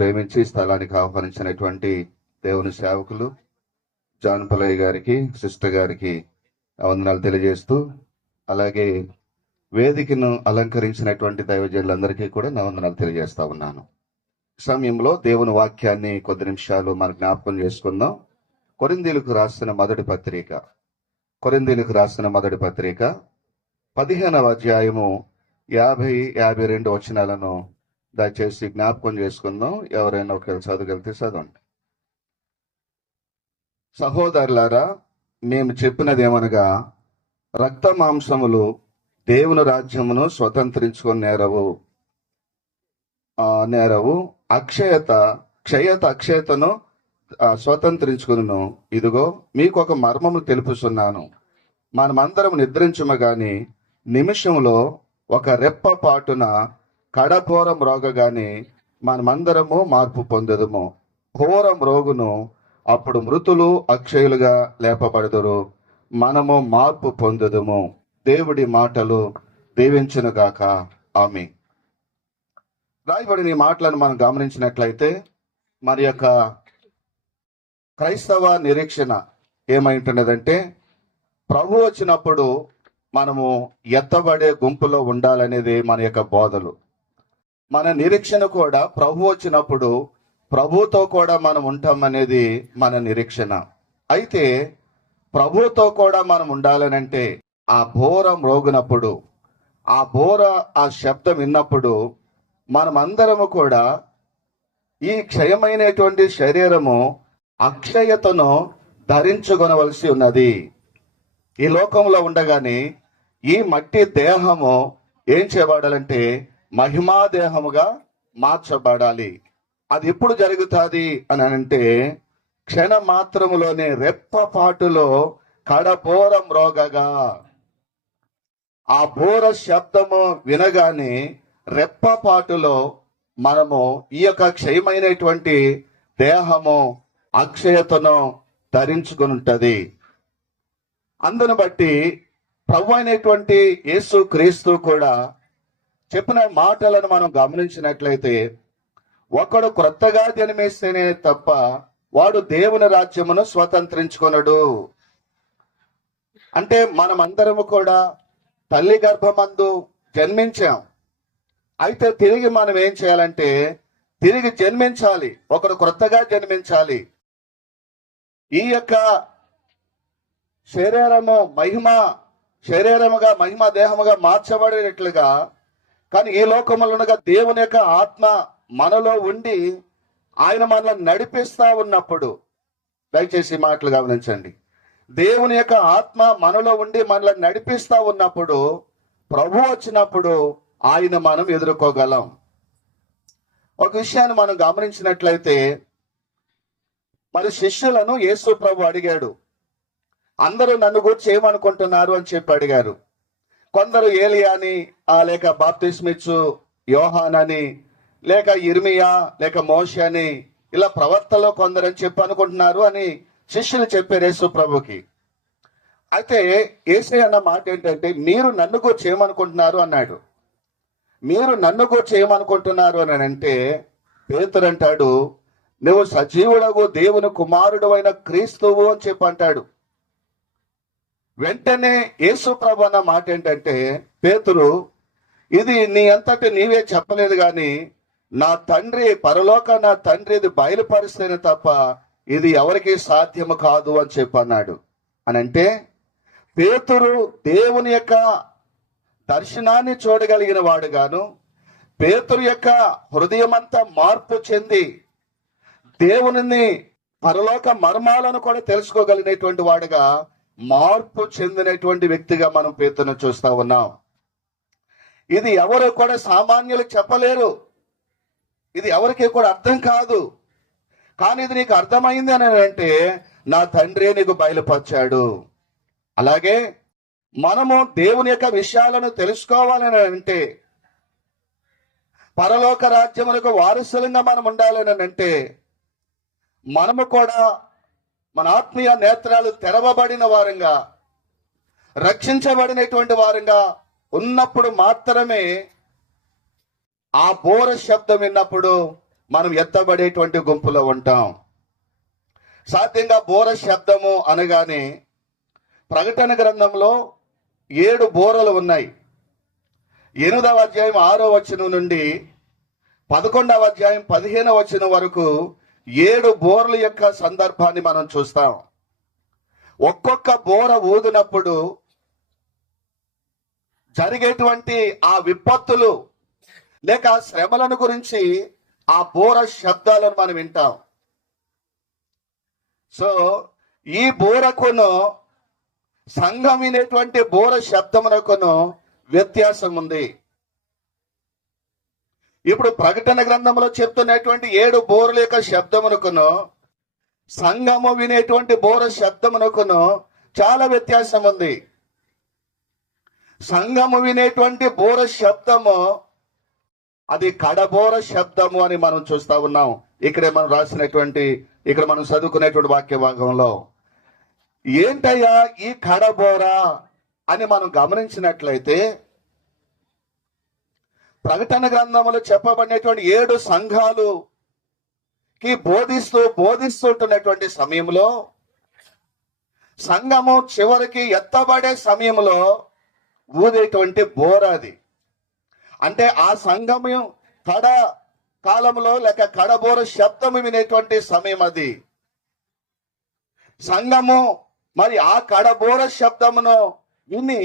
ప్రేమించి స్థలానికి ఆహ్వానించినటువంటి దేవుని సేవకులు జాన్ పలయ్య గారికి, సిస్టర్ గారికి వందనాలు తెలియజేస్తూ, అలాగే వేదికను అలంకరించినటువంటి దైవజనులందరికీ కూడా నా వందనాలు తెలియజేస్తా ఉన్నాను. సమయంలో దేవుని వాక్యాన్ని కొద్ది నిమిషాలు మనం జ్ఞాపకం చేసుకుందాం. కొరింథీయులకు రాసిన మొదటి పత్రిక 15వ అధ్యాయము 50-52 వచనాలను దయచేసి జ్ఞాపకం చేసుకుందాం. ఎవరైనా ఒకవేళ చదవగలిగితే చదవండి. సహోదరులారా, మేము చెప్పినది ఏమనగా, రక్త మాంసములు దేవుని రాజ్యమును స్వతంత్రించుకొని నేరవు, అక్షయతను స్వతంత్రించుకును. ఇదిగో మీకు ఒక మర్మము తెలుపుచున్నాను. మనమందరం నిద్రించుమ గాని నిమిషంలో ఒక రెప్ప పాటున కడపోరం రోగగాని మనమందరము మార్పు పొందెదము. ఘోరం రోగును, అప్పుడు మృతులు అక్షయులుగా లేపబడదురు, మనము మార్పు పొందెదము. దేవుడి మాటలు దీవించునుగాక. ఆమేన్. రాయబడిన ఈ మాటలను మనం గమనించినట్లయితే మరి యొక్క క్రైస్తవ నిరీక్షణ ఏమైంటున్నదంటే, ప్రభు వచ్చినప్పుడు మనము ఎత్తబడే గుంపులో ఉండాలనేది మన యొక్క బోధలు. మన నిరీక్షణ కూడా ప్రభు వచ్చినప్పుడు ప్రభుతో కూడా మనం ఉంటామనేది మన నిరీక్షణ. అయితే ప్రభుతో కూడా మనం ఉండాలనంటే ఆ బోర మ్రోగినప్పుడు, ఆ శబ్దం విన్నప్పుడు మనమందరము కూడా ఈ క్షయమైనటువంటి శరీరము అక్షయతను ధరించుకొనవలసి ఉన్నది. ఈ లోకంలో ఉండగానే ఈ మట్టి దేహము ఏం చేయబడాలంటే మహిమా దేహముగా మార్చబడాలి. అది ఎప్పుడు జరుగుతుంది అని అంటే, క్షణ మాత్రములోనే, రెప్పపాటులో కడబోరం రోగగా. ఆ బోర శబ్దము వినగానే రెప్పపాటులో మనము ఈ యొక్క క్షయమైనటువంటి దేహము అక్షయతను ధరించుకుని ఉంటది. అందును బట్టి ప్రభు అయినటువంటి యేసు క్రీస్తు కూడా చెప్పిన మాటలను మనం గమనించినట్లయితే, ఒకడు క్రొత్తగా జన్మిస్తేనే తప్ప వాడు దేవుని రాజ్యమును స్వతంత్రించుకొనడు. అంటే మనమందరము కూడా తల్లి గర్భమందు జన్మించాం. అయితే తిరిగి మనం ఏం చేయాలంటే తిరిగి జన్మించాలి. ఒకడు క్రొత్తగా జన్మించాలి. ఈ యొక్క శరీరముగా మహిమ దేహముగా మార్చబడేటట్లుగా, కానీ ఈ లోకములుగా దేవుని యొక్క ఆత్మ మనలో ఉండి ఆయన మనల్ని నడిపిస్తా ఉన్నప్పుడు, దయచేసి మాటలు గమనించండి, దేవుని యొక్క ఆత్మ మనలో ఉండి మనల్ని నడిపిస్తా ఉన్నప్పుడు, ప్రభు వచ్చినప్పుడు ఆయన మనం ఎదుర్కోగలం. ఒక విషయాన్ని మనం గమనించినట్లయితే, మరి శిష్యులను యేసు ప్రభు అడిగాడు. అందరూ నన్ను గురించి ఏమనుకుంటున్నారు అని చెప్పి అడిగారు. కొందరు ఏలియాని, లేక బాప్తిస్మిచ్చు యోహానని, లేక ఇర్మియా, లేక మోషే అని, ఇలా ప్రవక్తలో కొందరని చెప్పి అనుకుంటున్నారు అని శిష్యులు చెప్పారు యేసు ప్రభుకి. అయితే యేసయ్య అన్న మాట ఏంటంటే, మీరు నన్ను గురించి ఏమనుకుంటున్నారు అన్నాడు. మీరు నన్ను గురించి ఏమనుకుంటున్నారు అని అంటే, పేతురు అంటాడు, నువ్వు సజీవుడగు దేవుని కుమారుడు అయిన క్రీస్తువు అని చెప్పి అంటాడు. వెంటనే యేసు ప్రభు అన్న మాట ఏంటంటే, పేతురు, ఇది నీ అంతటి నీవే చెప్పలేదు గాని నా తండ్రి ఇది బయలుపరిస్తేనే తప్ప ఇది ఎవరికి సాధ్యము కాదు అని చెప్పన్నాడు. అని అంటే పేతురు దేవుని యొక్క దర్శనాన్ని చూడగలిగిన వాడుగాను, పేతురు యొక్క హృదయమంతా మార్పు చెంది దేవుని పరలోక మర్మాలను కూడా తెలుసుకోగలిగినటువంటి వాడుగా మార్పు చెందినటువంటి వ్యక్తిగా మనం పేతురును చూస్తా ఉన్నాం. ఇది ఎవరు కూడా సామాన్యులు చెప్పలేరు. ఇది ఎవరికి కూడా అర్థం కాదు. కానీ ఇది నీకు అర్థమైంది అని అంటే నా తండ్రి నీకు బయలుపరిచాడు. అలాగే మనము దేవుని యొక్క విషయాలను తెలుసుకోవాలని అంటే, పరలోక రాజ్యములకు వారసులంగా మనం ఉండాలని అంటే, మనము కూడా మన ఆత్మీయ నేత్రాలు తెరవబడిన వారంగా, రక్షించబడినటువంటి వారంగా ఉన్నప్పుడు మాత్రమే ఆ బోర శబ్దం విన్నప్పుడు మనం ఎత్తబడేటువంటి గుంపులో ఉంటాం. సాధ్యంగా బోర శబ్దము అనగానే ప్రకటన గ్రంథంలో 7 బోరలు ఉన్నాయి. 8వ అధ్యాయం 6వ వచనం నుండి 11వ అధ్యాయం 15వ వచనం వరకు 7 బోర్ల యొక్క సందర్భాన్ని మనం చూస్తాం. ఒక్కొక్క బోర ఊదినప్పుడు జరిగేటువంటి ఆ విపత్తులు లేక శ్రమలను గురించి ఆ బోర శబ్దాలను మనం వింటాం. సో ఈ బోరకును సంఘం వినేటువంటి బోర శబ్దమునకును వ్యత్యాసం ఉంది. ఇప్పుడు ప్రకటన గ్రంథంలో చెప్తున్నటువంటి 7 బోరుల యొక్క శబ్దమునకును సంఘము వినేటువంటి బోర శబ్దమునకును చాలా వ్యత్యాసం ఉంది. సంఘము వినేటువంటి బోర శబ్దము అది కడబోర శబ్దము అని మనం చూస్తా ఉన్నాం. ఇక్కడ మనం చదువుకునేటువంటి వాక్య భాగంలో ఏంటయ్యా ఈ కడబోర అని మనం గమనించినట్లయితే ప్రకటన గ్రంథంలో చెప్పబడినటువంటి 7 సంఘాలుకి బోధిస్తుంటున్నటువంటి సమయంలో సంఘము చివరికి ఎత్తబడే సమయంలో ఊదేటువంటి బోర అది. అంటే ఆ సంఘము కడ కాలంలో లేక కడబోర శబ్దము వినేటువంటి సమయం అది. సంఘము మరి ఆ కడబోర శబ్దమును విని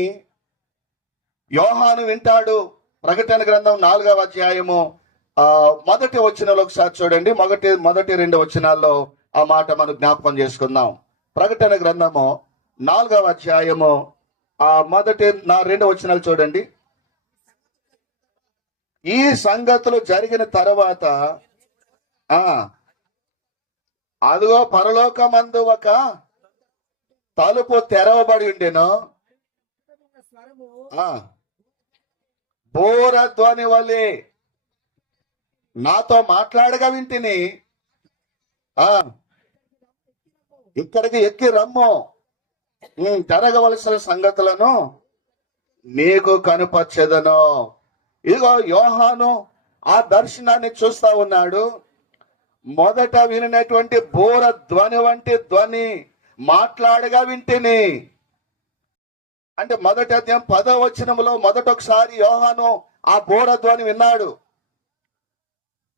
యోహాను వింటాడు. ప్రకటన గ్రంథం 4వ అధ్యాయము మొదటి వచనంలో ఒకసారి చూడండి. మొదటి 2 వచనాల్లో ఆ మాట మనం జ్ఞాపకం చేసుకుందాం. ప్రకటన గ్రంథము 4వ అధ్యాయము మొదటి 2 వచనాలు చూడండి. ఈ సంగతులు జరిగిన తర్వాత అదిగో పరలోకమందు ఒక తలుపు తెరవబడి ఉండెను. బోర ధ్వని వలె నాతో మాట్లాడగా వింటిని, ఇక్కడికి ఎక్కి రమ్ము, జరగవలసిన సంగతులను నీకు కనుపర్చెదను. ఇదిగో యోహాను ఆ దర్శనాన్ని చూస్తా ఉన్నాడు. మొదట వినినటువంటి బోర ధ్వని వంటి ధ్వని మాట్లాడగా వింటిని. అంటే మొదటి అధ్యాయం 10వ వచనంలో మొదటొకసారి యోహాను ఆ బోర ధ్వని విన్నాడు.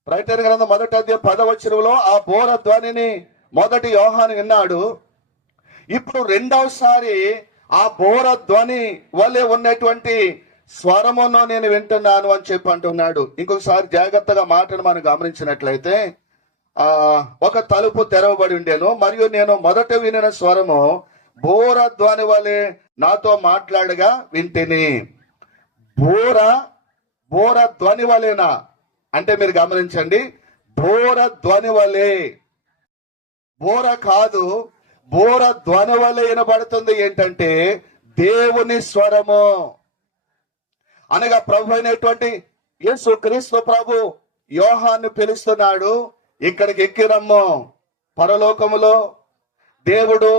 ప్రకటన గ్రంథం మొదటి అధ్యాయం 10వ వచనంలో ఆ బోర ధ్వనిని మొదటి యోహాను విన్నాడు. ఇప్పుడు రెండవసారి ఆ బోర ధ్వని వలె ఉన్నటువంటి స్వరమును నేను వింటున్నాను అని చెప్పి అంటున్నాడు. ఇంకొకసారి జాగ్రత్తగా మాటను మనం గమనించినట్లయితే ఒక తలుపు తెరవబడి ఉండేను, మరియు నేను మొదట వినిన స్వరము బోర ధ్వని వలె నాతో మాట్లాడగా వింటిని. బోర ధ్వని వలెనా అంటే మీరు గమనించండి, బోర ధ్వని వలె, బోర కాదు, బోర ధ్వని వలె వినబడుతుంది. ఏంటంటే దేవుని స్వరము అనగా ప్రభు అయినటువంటి యేసు క్రీస్తు ప్రభు యోహాను పిలుస్తున్నాడు, ఇక్కడికి ఎక్కిరమ్ము. పరలోకములో దేవుడు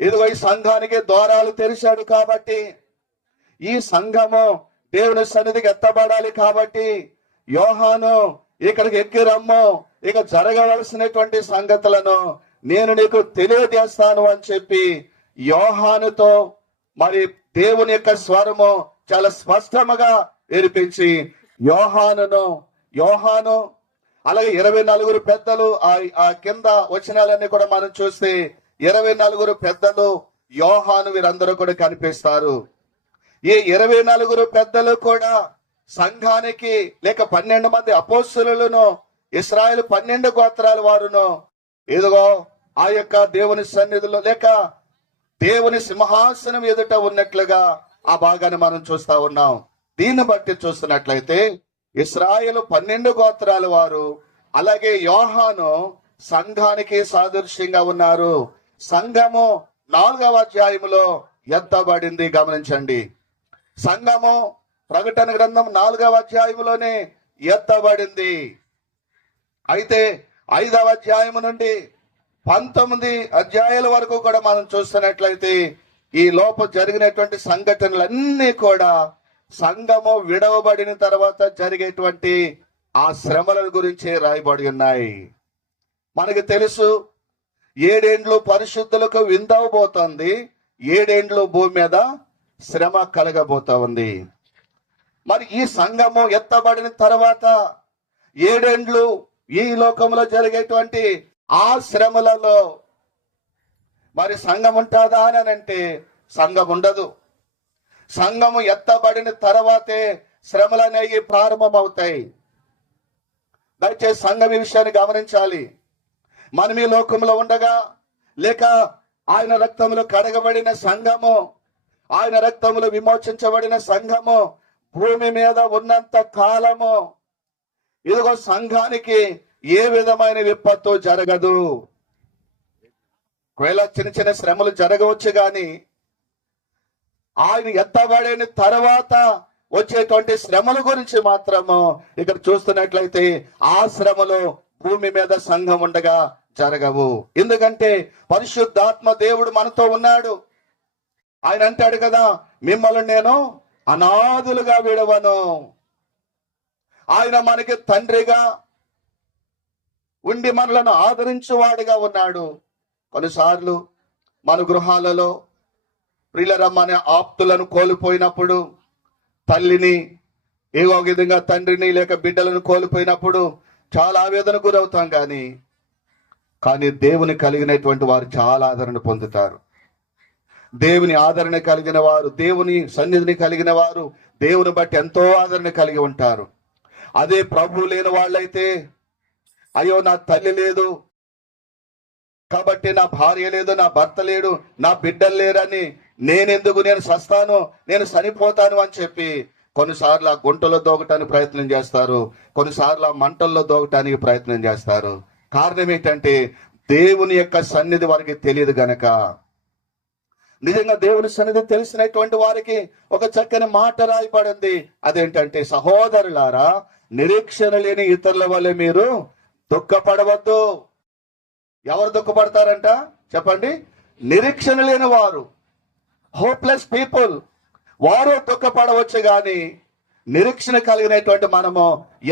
ఇదిగో ఈ సంఘానికి ద్వారాలు తెరిచాడు కాబట్టి, ఈ సంఘము దేవుని సన్నిధికి ఎత్తబడాలి కాబట్టి యోహాను ఇక్కడికి ఎక్కిరమ్ము, ఇక జరగవలసినటువంటి సంగతులను నేను నీకు తెలియజేస్తాను అని చెప్పి యోహానుతో మరి దేవుని యొక్క స్వరము చాలా స్పష్టముగా వినిపించి యోహాను అలాగే 24 పెద్దలు ఆ కింద వచనాలన్నీ కూడా మనం చూస్తే 24 పెద్దలు యోహాను వీరందరూ కూడా కనిపిస్తారు. ఈ 24 పెద్దలు కూడా సంఘానికి లేక 12 మంది అపోస్తలులను ఇశ్రాయేలు 12 గోత్రాల వారును ఇదిగో ఆ యొక్క దేవుని సన్నిధిలో లేక దేవుని సింహాసనం ఎదుట ఉన్నట్లుగా ఆ భాగాన్ని మనం చూస్తా ఉన్నాం. దీన్ని బట్టి చూస్తున్నట్లయితే ఇశ్రాయేలు 12 గోత్రాల వారు అలాగే యోహాను సంఘానికి సాదృశ్యంగా ఉన్నారు. సంఘము 4వ అధ్యాయములో ఎత్తబడింది. గమనించండి, సంఘము ప్రకటన గ్రంథం 4వ అధ్యాయములోనే ఎత్తబడింది. అయితే 5వ అధ్యాయము నుండి 19 అధ్యాయాల వరకు కూడా మనం చూస్తున్నట్లయితే ఈ లోపల జరిగినటువంటి సంఘటనలన్నీ కూడా సంఘము విడవబడిన తర్వాత జరిగేటువంటి ఆ శ్రమల గురించే రాయబడి ఉన్నాయి. మనకు తెలుసు, 7 ఏండ్లు పరిశుద్ధులకు విందవబోతోంది, 7 ఏండ్లు భూమి మీద శ్రమ కలగబోతా ఉంది. మరి ఈ సంఘము ఎత్తబడిన తర్వాత 7 ఏండ్లు ఈ లోకంలో జరిగేటువంటి ఆ శ్రమలలో మరి సంఘం ఉంటుందా అని అంటే సంఘం ఉండదు. సంఘము ఎత్తబడిన తర్వాతే శ్రమలు అనేవి ప్రారంభమవుతాయి. దయచేసి సంఘం ఈ విషయాన్ని గమనించాలి. మనం ఈ లోకంలో ఉండగా, లేక ఆయన రక్తములో కడగబడిన సంఘము, ఆయన రక్తములో విమోచించబడిన సంఘము భూమి మీద ఉన్నంత కాలము ఇదిగో సంఘానికి ఏ విధమైన విపత్తు జరగదు. ఒకవేళ చిన్న చిన్న శ్రమలు జరగవచ్చు, కానీ ఆయన ఎత్తబడిన తర్వాత వచ్చేటువంటి శ్రమల గురించి మాత్రము ఇక్కడ చూస్తున్నట్లయితే ఆ శ్రమలు భూమి మీద సంఘం ఉండగా జరగవు. ఎందుకంటే పరిశుద్ధాత్మ దేవుడు మనతో ఉన్నాడు. ఆయన అంటాడు కదా, మిమ్మల్ని నేను అనాథులుగా విడవను. ఆయన మనకి తండ్రిగా ఉండి మనలను ఆదరించువాడుగా ఉన్నాడు. కొన్నిసార్లు మన గృహాలలో ప్రియులరమ్మనే ఆప్తులను కోల్పోయినప్పుడు, తల్లిని ఏదో విధంగా తండ్రిని లేక బిడ్డలను కోల్పోయినప్పుడు చాలా ఆవేదన గురవుతాం. కానీ దేవుని కలిగినటువంటి వారు చాలా ఆదరణ పొందుతారు. దేవుని ఆదరణ కలిగిన వారు, దేవుని సన్నిధిని కలిగిన వారు దేవుని బట్టి ఎంతో ఆదరణ కలిగి ఉంటారు. అదే ప్రభువు లేని వాళ్ళైతే, అయ్యో నా తల్లి లేదు కాబట్టి, నా భార్య లేదు, నా భర్త లేడు, నా బిడ్డలు లేరని నేను సస్తాను, నేను చనిపోతాను అని చెప్పి కొన్నిసార్లు ఆ గుంటలో దూకటానికి ప్రయత్నం చేస్తారు, కొన్నిసార్లు ఆ మంటల్లో దూకటానికి ప్రయత్నం చేస్తారు. కారణం ఏంటంటే దేవుని యొక్క సన్నిధి వారికి తెలియదు గనక. నిజంగా దేవుని సన్నిధి తెలిసినటువంటి వారికి ఒక చక్కని మాట రాయబడింది. అదేంటంటే, సహోదరులారా, నిరీక్షణ లేని ఇతరుల వల్ల మీరు దుఃఖపడవద్దు. ఎవరు దుఃఖపడతారంట చెప్పండి? నిరీక్షణ లేని వారు, హోప్లెస్ పీపుల్, వారు దుఃఖపడవచ్చు, కానీ నిరీక్షణ కలిగినటువంటి మనము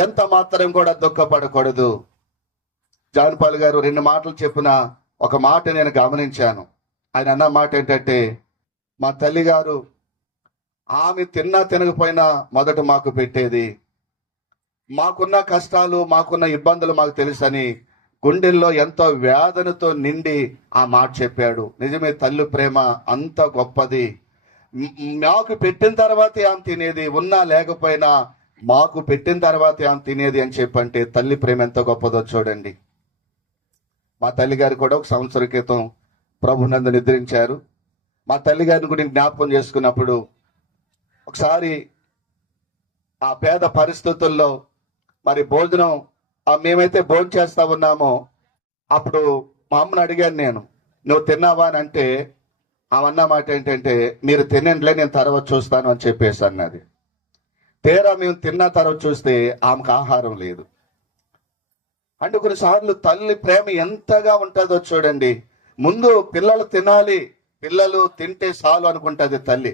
ఎంత మాత్రం కూడా దుఃఖపడకూడదు. జాన్ పాల్ గారు 2 మాటలు చెప్పిన ఒక మాట నేను గమనించాను. ఆయన అన్న మాట ఏంటంటే, మా తల్లి గారు ఆమె తిన్నా తినకపోయినా మొదట మాకు పెట్టేది, మాకున్న కష్టాలు మాకున్న ఇబ్బందులు మాకు తెలుసని గుండెల్లో ఎంతో వేదనతో నిండి ఆ మాట చెప్పాడు. నిజమే, తల్లి ప్రేమ అంత గొప్పది. మాకు పెట్టిన తర్వాతే ఆమె తినేది, ఉన్నా లేకపోయినా మాకు పెట్టిన తర్వాతే ఆమె తినేది అని చెప్పంటే తల్లి ప్రేమ ఎంత గొప్పదో చూడండి. మా తల్లి గారు కూడా 1 సంవత్సరం క్రితం ప్రభునందు నిద్రించారు. మా తల్లి గారిని కూడా జ్ఞాపకం చేసుకున్నప్పుడు, ఒకసారి ఆ పేద పరిస్థితుల్లో మరి భోజనం మేమైతే భోజనం చేస్తా ఉన్నామో అప్పుడు మా అమ్మని అడిగాను నేను, నువ్వు తిన్నావా అని అంటే ఆమె అన్న మాట ఏంటంటే, మీరు తినండిలే, నేను తర్వాత చూస్తాను అని చెప్పేసి అన్నది. తీరా మేము తిన్న తర్వాత చూస్తే ఆమెకు ఆహారం లేదు. అంటే కొన్నిసార్లు తల్లి ప్రేమ ఎంతగా ఉంటుందో చూడండి. ముందు పిల్లలు తినాలి, పిల్లలు తింటే చాలు అనుకుంటుంది తల్లి,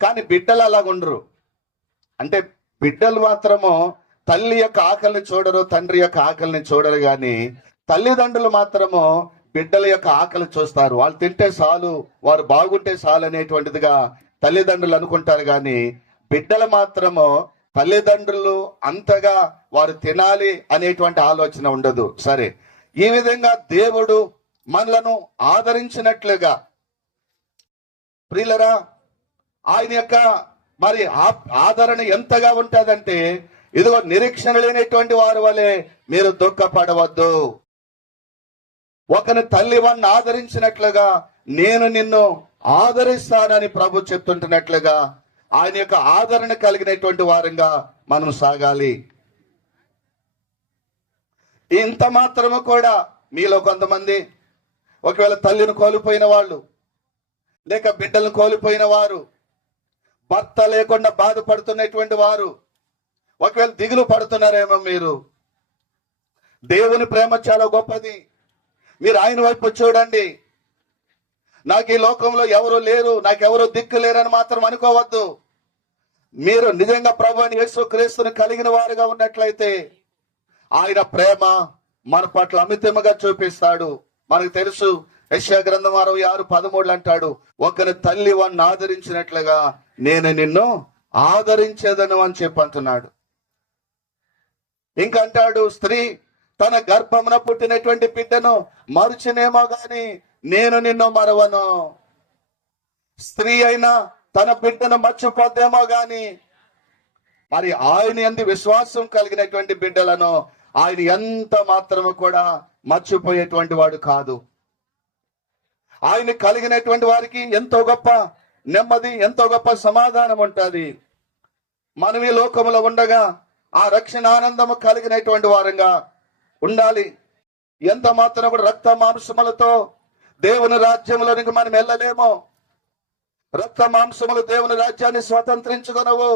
కానీ బిడ్డలు అలాగుండరు. అంటే బిడ్డలు మాత్రము తల్లి యొక్క ఆకలిని చూడరు, తండ్రి యొక్క ఆకలిని చూడరు, కానీ తల్లిదండ్రులు మాత్రము బిడ్డల యొక్క ఆకలి చూస్తారు. వాళ్ళు తింటే చాలు, వారు బాగుంటే చాలు అనేటువంటిదిగా తల్లిదండ్రులు అనుకుంటారు, కానీ బిడ్డలు మాత్రము తల్లిదండ్రులు అంతగా వారు తినాలి అనేటువంటి ఆలోచన ఉండదు. సరే, ఈ విధంగా దేవుడు మనలను ఆదరించినట్లుగా ప్రియులరా, ఆయన యొక్క మరి ఆదరణ ఎంతగా ఉంటుందంటే, ఇదిగో నిరీక్షణ లేనటువంటి వారి వలె మీరు దుఃఖపడవద్దు. ఒకని తల్లి వాడిని ఆదరించినట్లుగా నేను నిన్ను ఆదరిస్తానని ప్రభు చెప్తుంటున్నట్లుగా ఆయన యొక్క ఆదరణ కలిగినటువంటి వారంగా మనం సాగాలి. ఇంత మాత్రము కూడా మీలో కొంతమంది ఒకవేళ తల్లిని కోల్పోయిన వాళ్ళు, లేక బిడ్డలను కోల్పోయిన వారు, భర్త లేకుండా బాధపడుతున్నటువంటి వారు, ఒకవేళ దిగులు పడుతున్నారేమో మీరు. దేవుని ప్రేమ చాలా గొప్పది. మీరు ఆయన వైపు చూడండి. నాకు ఈ లోకంలో ఎవరు లేరు, నాకెవరు దిక్కు లేరని మాత్రం అనుకోవద్దు. మీరు నిజంగా ప్రభువైన యేసుక్రీస్తుని కలిగిన వారుగా ఉన్నట్లయితే ఆయన ప్రేమ మన పట్ల అమితముగా చూపిస్తాడు. మనకు తెలుసు, యెషయా గ్రంథం 66:13 అంటాడు, ఒకరి తల్లి వాడిని ఆదరించినట్లుగా నేను నిన్ను ఆదరించేదను అని చెప్పి అంటున్నాడు. ఇంకంటాడు, స్త్రీ తన గర్భమున పుట్టినటువంటి బిడ్డను మరుచునేమో గాని నేను నిన్ను మరవను. స్త్రీ అయినా తన బిడ్డను మర్చిపోద్దేమో గాని మరి ఆయన యందు విశ్వాసం కలిగినటువంటి బిడ్డలను ఆయన ఎంత మాత్రము కూడా మర్చిపోయేటువంటి వాడు కాదు. ఆయన కలిగినటువంటి వారికి ఎంతో గొప్ప నెమ్మది, ఎంతో గొప్ప సమాధానం ఉంటుంది. మనం ఈ లోకములో ఉండగా ఆ రక్షణ ఆనందము కలిగినటువంటి వారంగా ఉండాలి. ఎంత మాత్రం కూడా రక్త మాంసములతో దేవుని రాజ్యంలోనికి మనం వెళ్ళలేమో. రక్త మాంసములు దేవుని రాజ్యాన్ని స్వతంత్రించుకొనవు.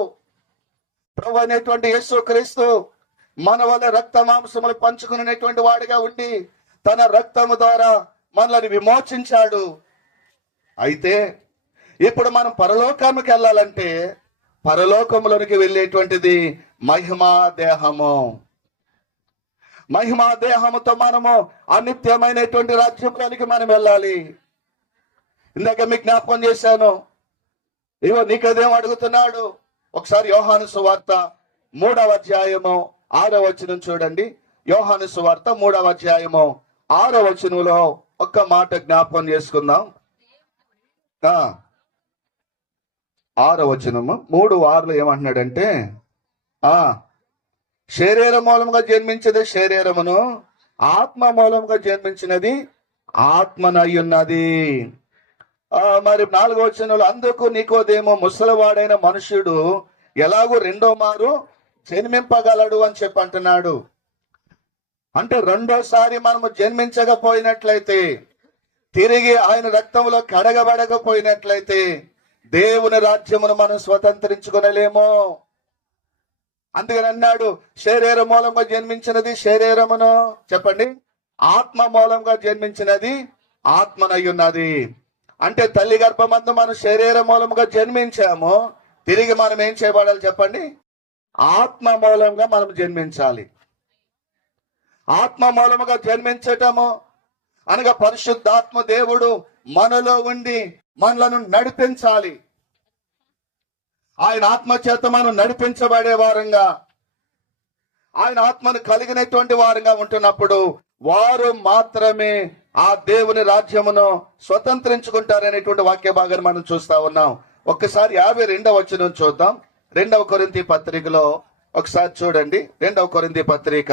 ప్రభు అయినటువంటి యేసుక్రీస్తు మన వల్ల రక్త మాంసములు పంచుకునేటువంటి వాడిగా ఉండి తన రక్తము ద్వారా మనల్ని విమోచించాడు. అయితే ఇప్పుడు మనం పరలోకానికి వెళ్ళాలంటే పరలోకములోనికి వెళ్ళేటువంటిది మహిమా దేహము. మహిమా దేహముతో మనము అనిత్యమైనటువంటి రాజ్యంలోనికి మనం వెళ్ళాలి. ఇందాక మీకు జ్ఞాపకం చేశాను, ఇవో నికోదేము అడుగుతున్నాడు. ఒకసారి యోహాను సువార్త 3వ అధ్యాయము 6వ వచనం చూడండి. యోహాను సువార్త 3వ అధ్యాయము 6వ వచనంలో ఒక్క మాట జ్ఞాపకం చేసుకుందాం. 6వ వచనము 3:6 ఏమంటున్నాడంటే, శరీర మూలముగా జన్మించేది శరీరమును, ఆత్మ మూలముగా జన్మించినది ఆత్మనయ్యున్నది. మరి 4వ వచనంలో, అందుకు నికోదేము ముసలివాడైన మనుష్యుడు ఎలాగూ రెండో మారు జన్మింపగలడు అని చెప్పి అంటున్నాడు. అంటే రెండోసారి మనము జన్మించకపోయినట్లయితే, తిరిగి ఆయన రక్తంలో కడగబడకపోయినట్లయితే దేవుని రాజ్యమును మనం స్వతంత్రించుకొనలేము. అందుకని అన్నాడు, శరీర మూలంగా జన్మించినది శరీరమును, చెప్పండి, ఆత్మ మూలంగా జన్మించినది ఆత్మనయ్యున్నది. అంటే తల్లి గర్భమందు మనం శరీర మూలముగా జన్మించాము, తిరిగి మనం ఏం చేయబడాలి చెప్పండి? ఆత్మ మూలంగా మనం జన్మించాలి. ఆత్మ మూలముగా జన్మించటము అనగా పరిశుద్ధాత్మ దేవుడు మనలో ఉండి మనలను నడిపించాలి. ఆయన ఆత్మ చేత మనం నడిపించబడే వారంగా, ఆయన ఆత్మను కలిగినటువంటి వారంగా ఉంటున్నప్పుడు వారు మాత్రమే ఆ దేవుని రాజ్యమును స్వతంత్రించుకుంటారనేటువంటి వాక్య భాగాన్ని మనం చూస్తా ఉన్నాం. ఒక్కసారి 52వ వచనం చూద్దాం. 2వ కొరింథీ పత్రికలో ఒకసారి చూడండి. 2వ కొరింథీ పత్రిక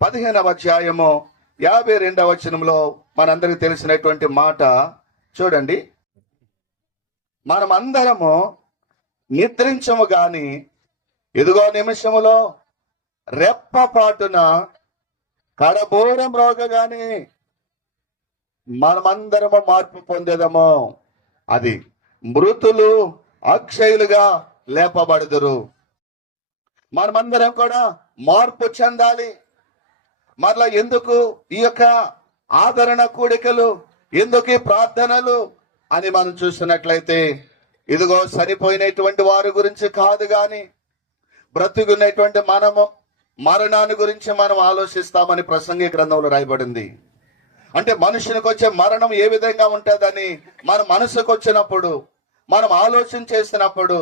15వ అధ్యాయము 52వ వచనంలో మనందరికి తెలిసినటువంటి మాట చూడండి. మనమందరము నిద్రించము గాని ఇదిగో నిమిషములో రెప్పపాటున కడబోరం రోగగాని మనమందరము మార్పు పొందేదము. అది మృతులు అక్షయులుగా లేపబడుదురు. మనమందరం కూడా మార్పు చెందాలి. మరలా ఎందుకు ఈ యొక్క ఆదరణ కూడికలు, ఎందుకు ఈ ప్రార్థనలు అని మనం చూసినట్లయితే, ఇదిగో చనిపోయినటువంటి వారి గురించి కాదు గాని బ్రతుకున్నటువంటి మనము మరణాన్ని గురించి మనం ఆలోచిస్తామని ప్రసంగి గ్రంథంలో రాయబడింది. అంటే మనుషునికి వచ్చే మరణం ఏ విధంగా ఉంటుందని మన మనసుకు వచ్చినప్పుడు, మనం ఆలోచన చేసినప్పుడు,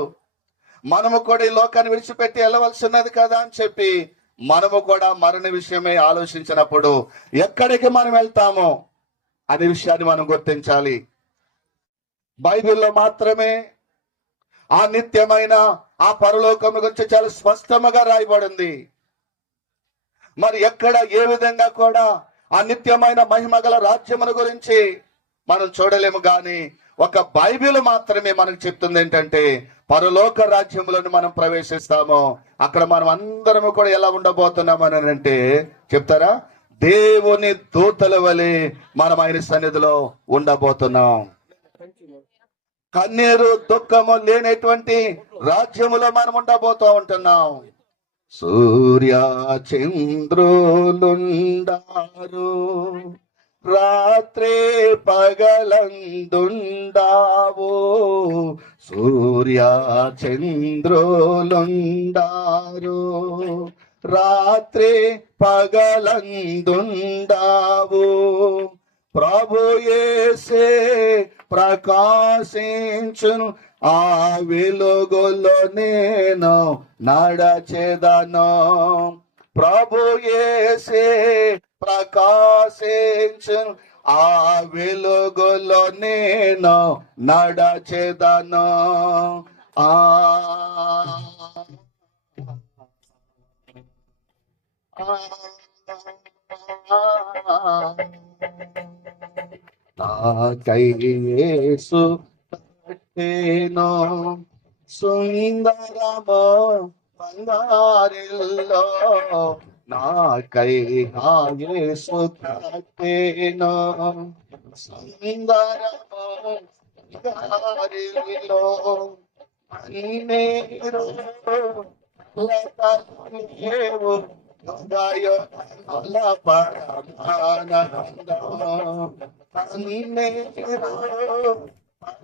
మనము కూడా ఈ లోకాన్ని విడిచిపెట్టి వెళ్ళవలసినది కదా అని చెప్పి మనము కూడా మరణ విషయమే ఆలోచించినప్పుడు ఎక్కడికి మనం వెళ్తామో అనే విషయాన్ని మనం గుర్తించాలి. బైబిల్లో మాత్రమే ఆ నిత్యమైన ఆ పరలోకం గురించి చాలా స్పష్టంగా రాయబడింది. మరి ఎక్కడ ఏ విధంగా కూడా ఆ నిత్యమైన మహిమ గల రాజ్యముల గురించి మనం చూడలేము. గాని ఒక బైబిల్ మాత్రమే మనకు చెప్తుంది ఏంటంటే, పరలోక రాజ్యములను మనం ప్రవేశిస్తాము. అక్కడ మనం అందరము కూడా ఎలా ఉండబోతున్నామని అంటే చెప్తారా, దేవుని దూతల వలె మనం ఆయన సన్నిధిలో ఉండబోతున్నాం. కన్నీరు దుఃఖము లేనటువంటి రాజ్యములో మనం ఉండబోతూ ఉంటున్నాం. సూర్య చంద్రులుండారు, రాత్రే పగలందుండావు, సూర్య చంద్రులుండారు, రాత్రి పగలందుండావు. ప్రభు యేసే ప్రకాశించును, ఆ వెలుగులో నేను నడచెదను. ప్రభు యేసే ప్రకాశించును, ఆ వెలుగులో నేను నడచెదను. ఆ నాకై యేసు కట్టెను సుందరమో బంగారిల్లో, నాకై నా యేసు కట్టెను సుందరమో బంగారిల్లో. అన్నేరు లతలేవు గాయో అల పరమానందం. అన్నేరు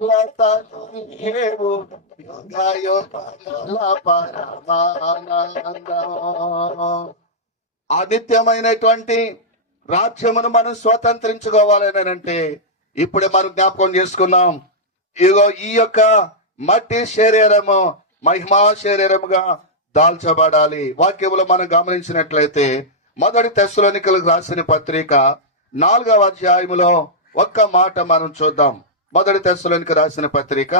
లతలేవు గాయో అల పరమానందం. ఆదిత్యమైనటువంటి రాజ్యమును మనం స్వతంత్రించుకోవాలని అంటే ఇప్పుడే మనం జ్ఞాపకం చేసుకున్నాం. ఇగో ఈ యొక్క మట్టి శరీరము మహిమా శరీరముగా దాల్చబడాలి. వాక్యములో మనం గమనించినట్లయితే మొదటి తెస్సలోనికలకు రాసిన పత్రిక 4వ అధ్యాయములో ఒక్క మాట మనం చూద్దాం. మొదటి తెస్సలోనికి రాసిన పత్రిక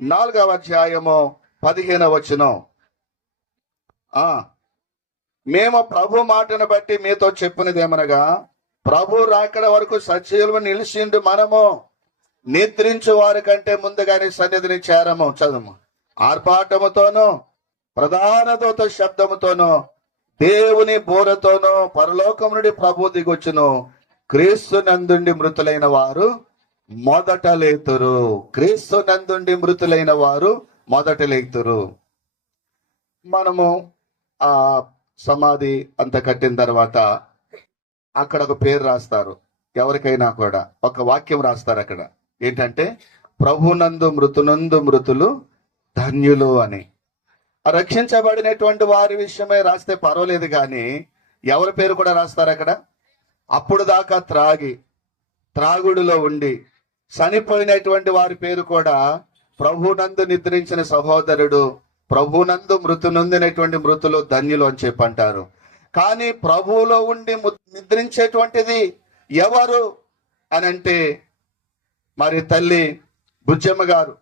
4వ అధ్యాయము 15వ వచనం. మేము ప్రభు మాటను బట్టి మీతో చెప్పినదేమనగా, ప్రభు రాకడ వరకు సజీవులు నిలిచిండు మనము నిద్రించు వారి కంటే ముందుగానే సన్నిధిని చేరము. చదువు. ఆర్భాటముతోనూ ప్రధాన దూత శబ్దముతోనూ దేవుని బోరతోనూ పరలోకం నుండి ప్రభు దిగొచ్చును. క్రీస్తు నందుండి మృతులైన వారు మొదట లేతురు. క్రీస్తు నందుండి మృతులైన వారు మొదట లేతురు. మనము ఆ సమాధి అంత కట్టిన తర్వాత అక్కడ ఒక పేరు రాస్తారు. ఎవరికైనా కూడా ఒక వాక్యం రాస్తారు అక్కడ. ఏంటంటే, ప్రభునందు మృతులు ధన్యులు అని. రక్షించబడినటువంటి వారి విషయమై రాస్తే పర్వాలేదు, కానీ ఎవరి పేరు కూడా రాస్తారు అక్కడ? అప్పుడు దాకా త్రాగుడులో ఉండి చనిపోయినటువంటి వారి పేరు కూడా ప్రభునందు నిద్రించిన సహోదరుడు, ప్రభునందు మృతు నొందినటువంటి మృతులు ధన్యులు అని చెప్పి అంటారు. కానీ ప్రభువులో ఉండి నిద్రించేటువంటిది ఎవరు అని అంటే, మరి తల్లి బుజ్జమ్మ గారు.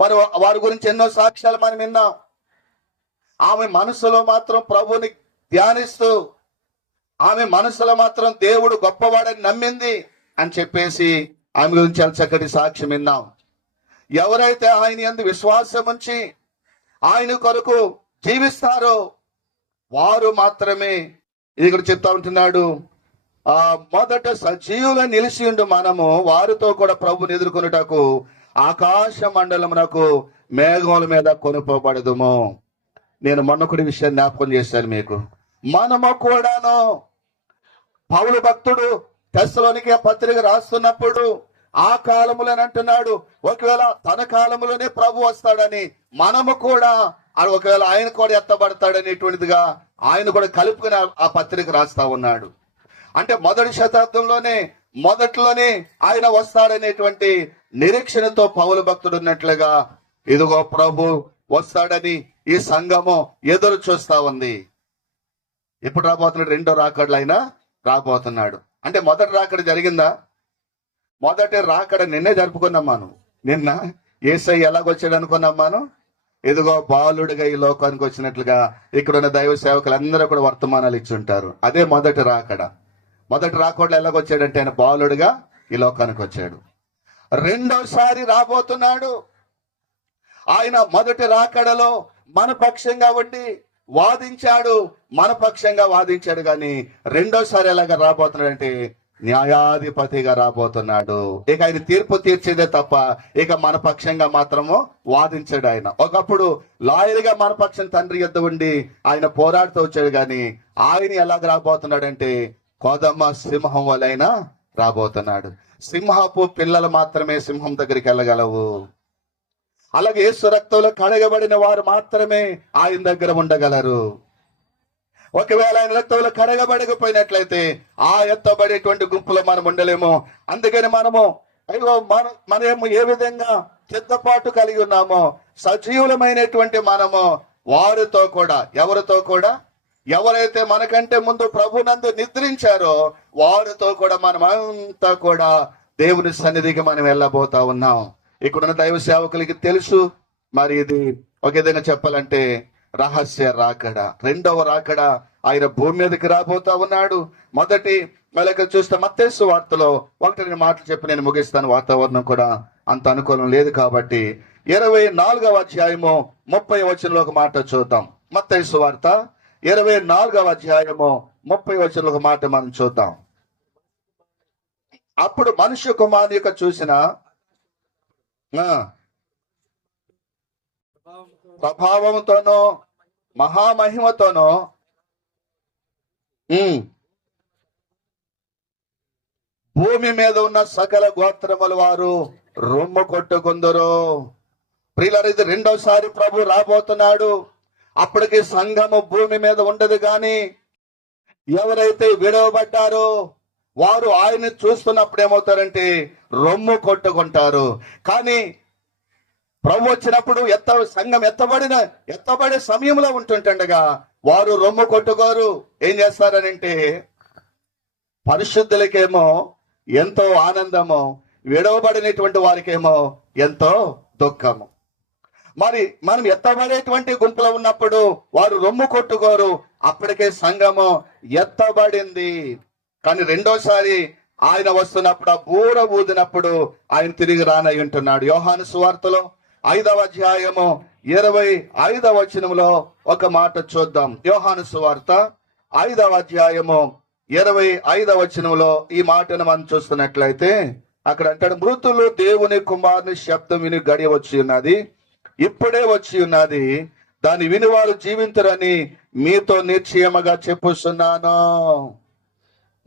మరి వారి గురించి ఎన్నో సాక్ష్యాలు మనం విన్నాం. ఆమె మనసులో మాత్రం ప్రభుని ధ్యానిస్తూ, ఆమె మనసులో మాత్రం దేవుడు గొప్పవాడని నమ్మింది అని చెప్పేసి ఆమె గురించి చాలా చక్కటి సాక్ష్యం విన్నాం. ఎవరైతే ఆయన యందు విశ్వాసం ఉంచి ఆయన కొరకు జీవిస్తారో వారు మాత్రమే, ఇది ఇక్కడ చెప్తా ఉంటున్నాడు, మొదట సజీవుగా నిలిచి ఉండు మనము వారితో కూడా ప్రభుని ఎదుర్కొనుటకు ఆకాశ మండలమునకు మేఘముల మీద కొనుకోబడదుము. నేను మొన్నొకటి విషయాన్ని జ్ఞాపకం చేశాను మీకు. మనము కూడాను పౌలు భక్తుడు తెస్సలోనికే పత్రిక రాస్తున్నప్పుడు ఆ కాలములని అంటున్నాడు, ఒకవేళ తన కాలములోనే ప్రభు వస్తాడని, మనము కూడా ఒకవేళ ఆయన కూడా ఎత్తబడతాడనేటువంటిదిగా ఆయన కూడా కలుపుకుని ఆ పత్రిక రాస్తా ఉన్నాడు. అంటే మొదటి శతాబ్దంలోనే మొదట్లోనే ఆయన వస్తాడనేటువంటి నిరీక్షణతో పౌలు భక్తుడు ఉన్నట్లుగా ఇదిగో ప్రభు వస్తాడని ఈ సంఘము ఎదురు చూస్తా ఉంది. ఎప్పుడు రాబోతున్నాడు? రెండో రాకడలు అయినా రాబోతున్నాడు. అంటే మొదటి రాకడ జరిగిందా? మొదటి రాకడ నిన్నే జరుపుకున్నాం మనం. నిన్న యేసయ్య ఎలాగొచ్చాడు అనుకున్నాం మనం? ఇదిగో బాలుడిగా ఈ లోకానికి వచ్చినట్లుగా ఇక్కడ ఉన్న దైవ సేవకులందరూ కూడా వర్తమానాలు ఇచ్చుంటారు. అదే మొదటి రాకడ. మొదటి రాకడలో ఎలాగొచ్చాడంటే ఆయన బాలుడుగా ఈ లోకానికి వచ్చాడు. రెండోసారి రాబోతున్నాడు. ఆయన మొదటి రాకడలో మన పక్షంగా ఉండి వాదించాడు, మన పక్షంగా వాదించాడు. కానీ రెండోసారి ఎలాగ రాబోతున్నాడంటే న్యాయాధిపతిగా రాబోతున్నాడు. ఇక ఆయన తీర్పు తీర్చేదే తప్ప ఇక మన పక్షంగా మాత్రము వాదించాడు. ఆయన ఒకప్పుడు లాయర్గా మన పక్షం తండ్రి యొద్ద ఉండి ఆయన పోరాడుతూ వచ్చాడు. కానీ ఆయన ఎలాగ రాబోతున్నాడంటే కోదమ్మ సింహం వలైనా రాబోతున్నాడు. సింహపు పిల్లలు మాత్రమే సింహం దగ్గరికి వెళ్ళగలవు. అలాగే యేసు రక్తంలో కడగబడిన వారు మాత్రమే ఆయన దగ్గర ఉండగలరు. ఒకవేళ ఆయన రక్తంలో కడగబడకపోయినట్లయితే ఆ ఎత్తబడేటువంటి గుంపులో మనం ఉండలేము. అందుకని మనము మనము ఏ విధంగా సిద్ధపాటు కలిగి ఉన్నామో సజీవులమైనటువంటి మనము వారితో కూడా, ఎవరితో కూడా, ఎవరైతే మనకంటే ముందు ప్రభునందు నిద్రించారో వారితో కూడా మనం అంతా కూడా దేవుని సన్నిధికి మనం వెళ్ళబోతా ఉన్నాం. ఇక్కడున్న దైవ సేవకులకి తెలుసు, మరి ఇది ఒక విధంగా చెప్పాలంటే రహస్య రాకడ, రెండవ రాకడ. ఆయన భూమి మీదకి రాబోతా ఉన్నాడు. మొదటి మళ్ళీ చూస్తే మత్తయి సువార్తలో 1-2 మాటలు చెప్పి నేను ముగిస్తాను. వాతావరణం కూడా అంత అనుకూలం లేదు కాబట్టి 24వ అధ్యాయము 30వ వచనంలో ఒక మాట చూద్దాం. మత్తయి సువార్త 24వ అధ్యాయము 30వ వచనంలో ఒక మాట మనం చూద్దాం. అప్పుడు మనుష్య కుమారుని యొక్క చూసిన ప్రభావంతోనో మహామహిమతోనో భూమి మీద ఉన్న సకల గోత్రముల వారు రొమ్ము కొట్టుకుందరు. ప్రియులారా, ఇది రెండోసారి ప్రభు రాబోతున్నాడు. అప్పటికి సంఘము భూమి మీద ఉండదు. కానీ ఎవరైతే విడవబడ్డారో వారు ఆయన్ని చూస్తున్నప్పుడు ఏమవుతారంటే రొమ్ము కొట్టుకుంటారు. కానీ ప్రభు వచ్చినప్పుడు సంఘం ఎత్తబడే సమయంలో ఉంటుండగా వారు రొమ్ము కొట్టుకోరు. ఏం చేస్తారనంటే పరిశుద్ధులకేమో ఎంతో ఆనందము, విడవబడినటువంటి వారికేమో ఎంతో దుఃఖము. మరి మనం ఎత్తబడేటువంటి గుంపులో ఉన్నప్పుడు వారు రొమ్ము కొట్టుకోరు. అప్పటికే సంఘము ఎత్తబడింది. కానీ రెండోసారి ఆయన వస్తున్నప్పుడు ఆ బూర ఊదినప్పుడు ఆయన తిరిగి రానై ఉంటున్నాడు. యోహాను సువార్తలో 5వ అధ్యాయము 25వ వచనంలో ఒక మాట చూద్దాం. యోహాను సువార్త 5వ అధ్యాయము 25వ వచనంలో ఈ మాటను మనం చూస్తున్నట్లయితే అక్కడ అంటాడు, మృతులు దేవుని కుమారుని శబ్దం విని గడియ వచ్చి ఉన్నది, ఇప్పుడే వచ్చి ఉన్నది, దాని విని వారు జీవించరని మీతో నిశ్చయముగా చెప్పుచున్నాను.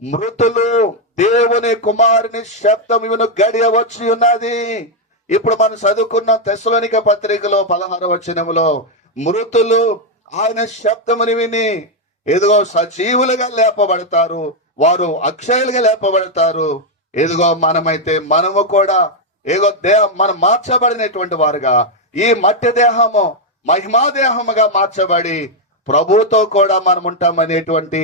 మృతులు దేవుని కుమారుని శబ్దం విని గడియ వచ్చి ఉన్నది. ఇప్పుడు మనం చదువుకున్న తెస్సలోనిక పత్రికలో 16వ వచనములో మృతులు ఆయన శబ్దముని విని ఎదుగో సజీవులుగా లేపబడతారు, వారు అక్షయులుగా లేపబడతారు. ఎదుగో మనము కూడా మనం మార్చబడినటువంటి వారుగా ఈ మట్టి దేహము మహిమా దేహముగా మార్చబడి ప్రభువుతో కూడా మనం ఉంటామనేటువంటి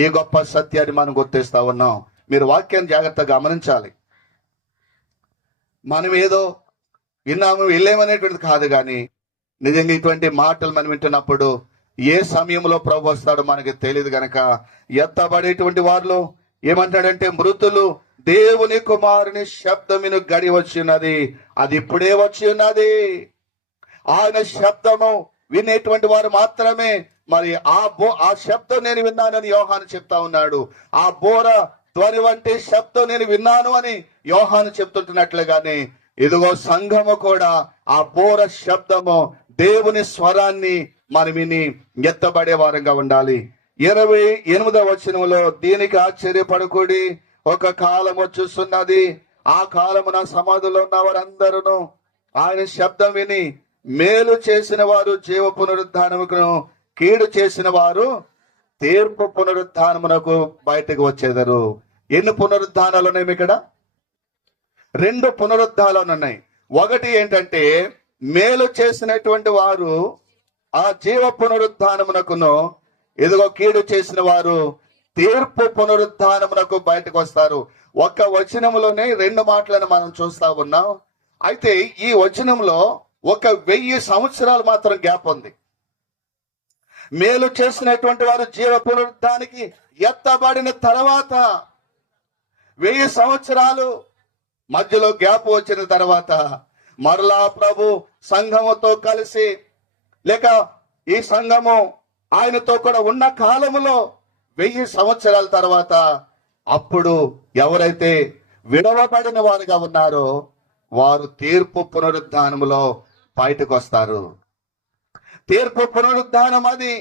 ఈ గొప్ప సత్యాన్ని మనం గుర్తిస్తా ఉన్నాం. మీరు వాక్యాన్ని జాగ్రత్తగా గమనించాలి. మనం ఏదో విన్నాము వెళ్ళేమనేటువంటిది కాదు, కానీ నిజంగా ఇటువంటి మాటలు మనం వింటున్నప్పుడు ఏ సమయంలో ప్రభు వస్తాడో మనకి తెలియదు. గనక ఎత్తబడేటువంటి వారిలో ఏమంటాడంటే మృతులు దేవుని కుమారుని శబ్దమును గడి వచ్చి ఉన్నది, అది ఇప్పుడే వచ్చి ఉన్నది. ఆయన శబ్దము వినేటువంటి వారు మాత్రమే మరి ఆ శబ్దం నేను విన్నానని యోహాను చెప్తా ఉన్నాడు. ఆ బోర ధ్వని వంటి శబ్దం నేను విన్నాను అని యోహాను చెప్తుంటున్నట్లుగానే ఇదిగో సంఘము కూడా ఆ బోర శబ్దము దేవుని స్వరాన్ని మనం విని ఎత్తబడే వారంగా ఉండాలి. 28వ వచనంలో దీనికి ఆశ్చర్యపడకూడి, ఒక కాలం వచ్చుస్తున్నది, ఆ కాలమున సమాధిలో ఉన్న వారందరూ ఆయన శబ్దం విని మేలు చేసిన వారు జీవ పునరుద్ధానమును, కీడు చేసిన వారు తీర్పు పునరుద్ధానమునకు బయటకు వచ్చేదరు. ఎన్ని పునరుద్ధానాలు ఉన్నాయి ఇక్కడ? 2 పునరుద్ధానాలు ఉన్నాయి. ఒకటి ఏంటంటే మేలు చేసినటువంటి వారు ఆ జీవ పునరుద్ధానమునకును, ఎదుగో కీడు చేసిన వారు తీర్పు పునరుద్ధానమునకు బయటకు వస్తారు. ఒక్క వచనములోనే 2 మాటలను మనం చూస్తా ఉన్నాం. అయితే ఈ వచనంలో 1000 సంవత్సరాలు మాత్రం గ్యాప్ ఉంది. మేలు చేసినటువంటి వారు జీవ పునరుద్ధానికి ఎత్తబడిన తర్వాత 1000 సంవత్సరాలు మధ్యలో గ్యాప్ వచ్చిన తర్వాత మరలా ప్రభు సంఘముతో కలిసి, లేక ఈ సంఘము ఆయనతో కూడా ఉన్న కాలములో 1000 సంవత్సరాల తర్వాత అప్పుడు ఎవరైతే విడవబడిన వారుగా ఉన్నారో వారు తీర్పు పునరుద్ధానములో బయటకు వస్తారు. తీర్పు పునరుద్ధానం అది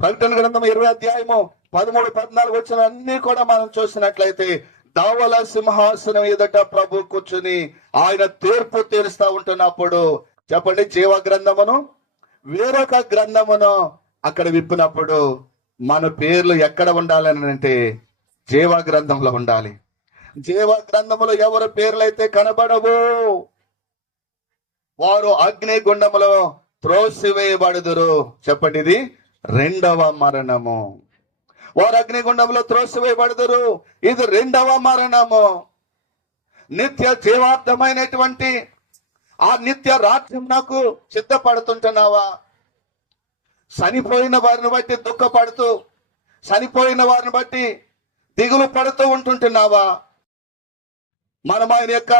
ప్రకటన గ్రంథం 20 అధ్యాయము 13-14 వచ్చిన అన్ని కూడా మనం చూసినట్లయితే ధవల సింహాసనం ఎదుట ప్రభు కూర్చుని ఆయన తీర్పు తీరుస్తా ఉంటున్నప్పుడు చెప్పండి, జీవ గ్రంథమును వేరొక గ్రంథమును అక్కడ విప్పినప్పుడు మన పేర్లు ఎక్కడ ఉండాలని అంటే జీవ గ్రంథంలో ఉండాలి. జీవ గ్రంథములో ఎవరి పేర్లైతే కనబడవు వారు అగ్ని గుండములో త్రోసివేయబడుదురు. చెప్పండి, ఇది రెండవ మరణము. వారు అగ్నిగుండంలో త్రోసివేయబడుదురు. ఇది రెండవ మరణము. నిత్య జీవార్థమైనటువంటి ఆ నిత్య రాజ్యం నాకు సిద్ధపడుతుంటున్నావా? చనిపోయిన వారిని బట్టి దుఃఖపడుతూ, చనిపోయిన వారిని బట్టి దిగులు పడుతూ ఉంటుంటున్నావా? మనం ఆయన యొక్క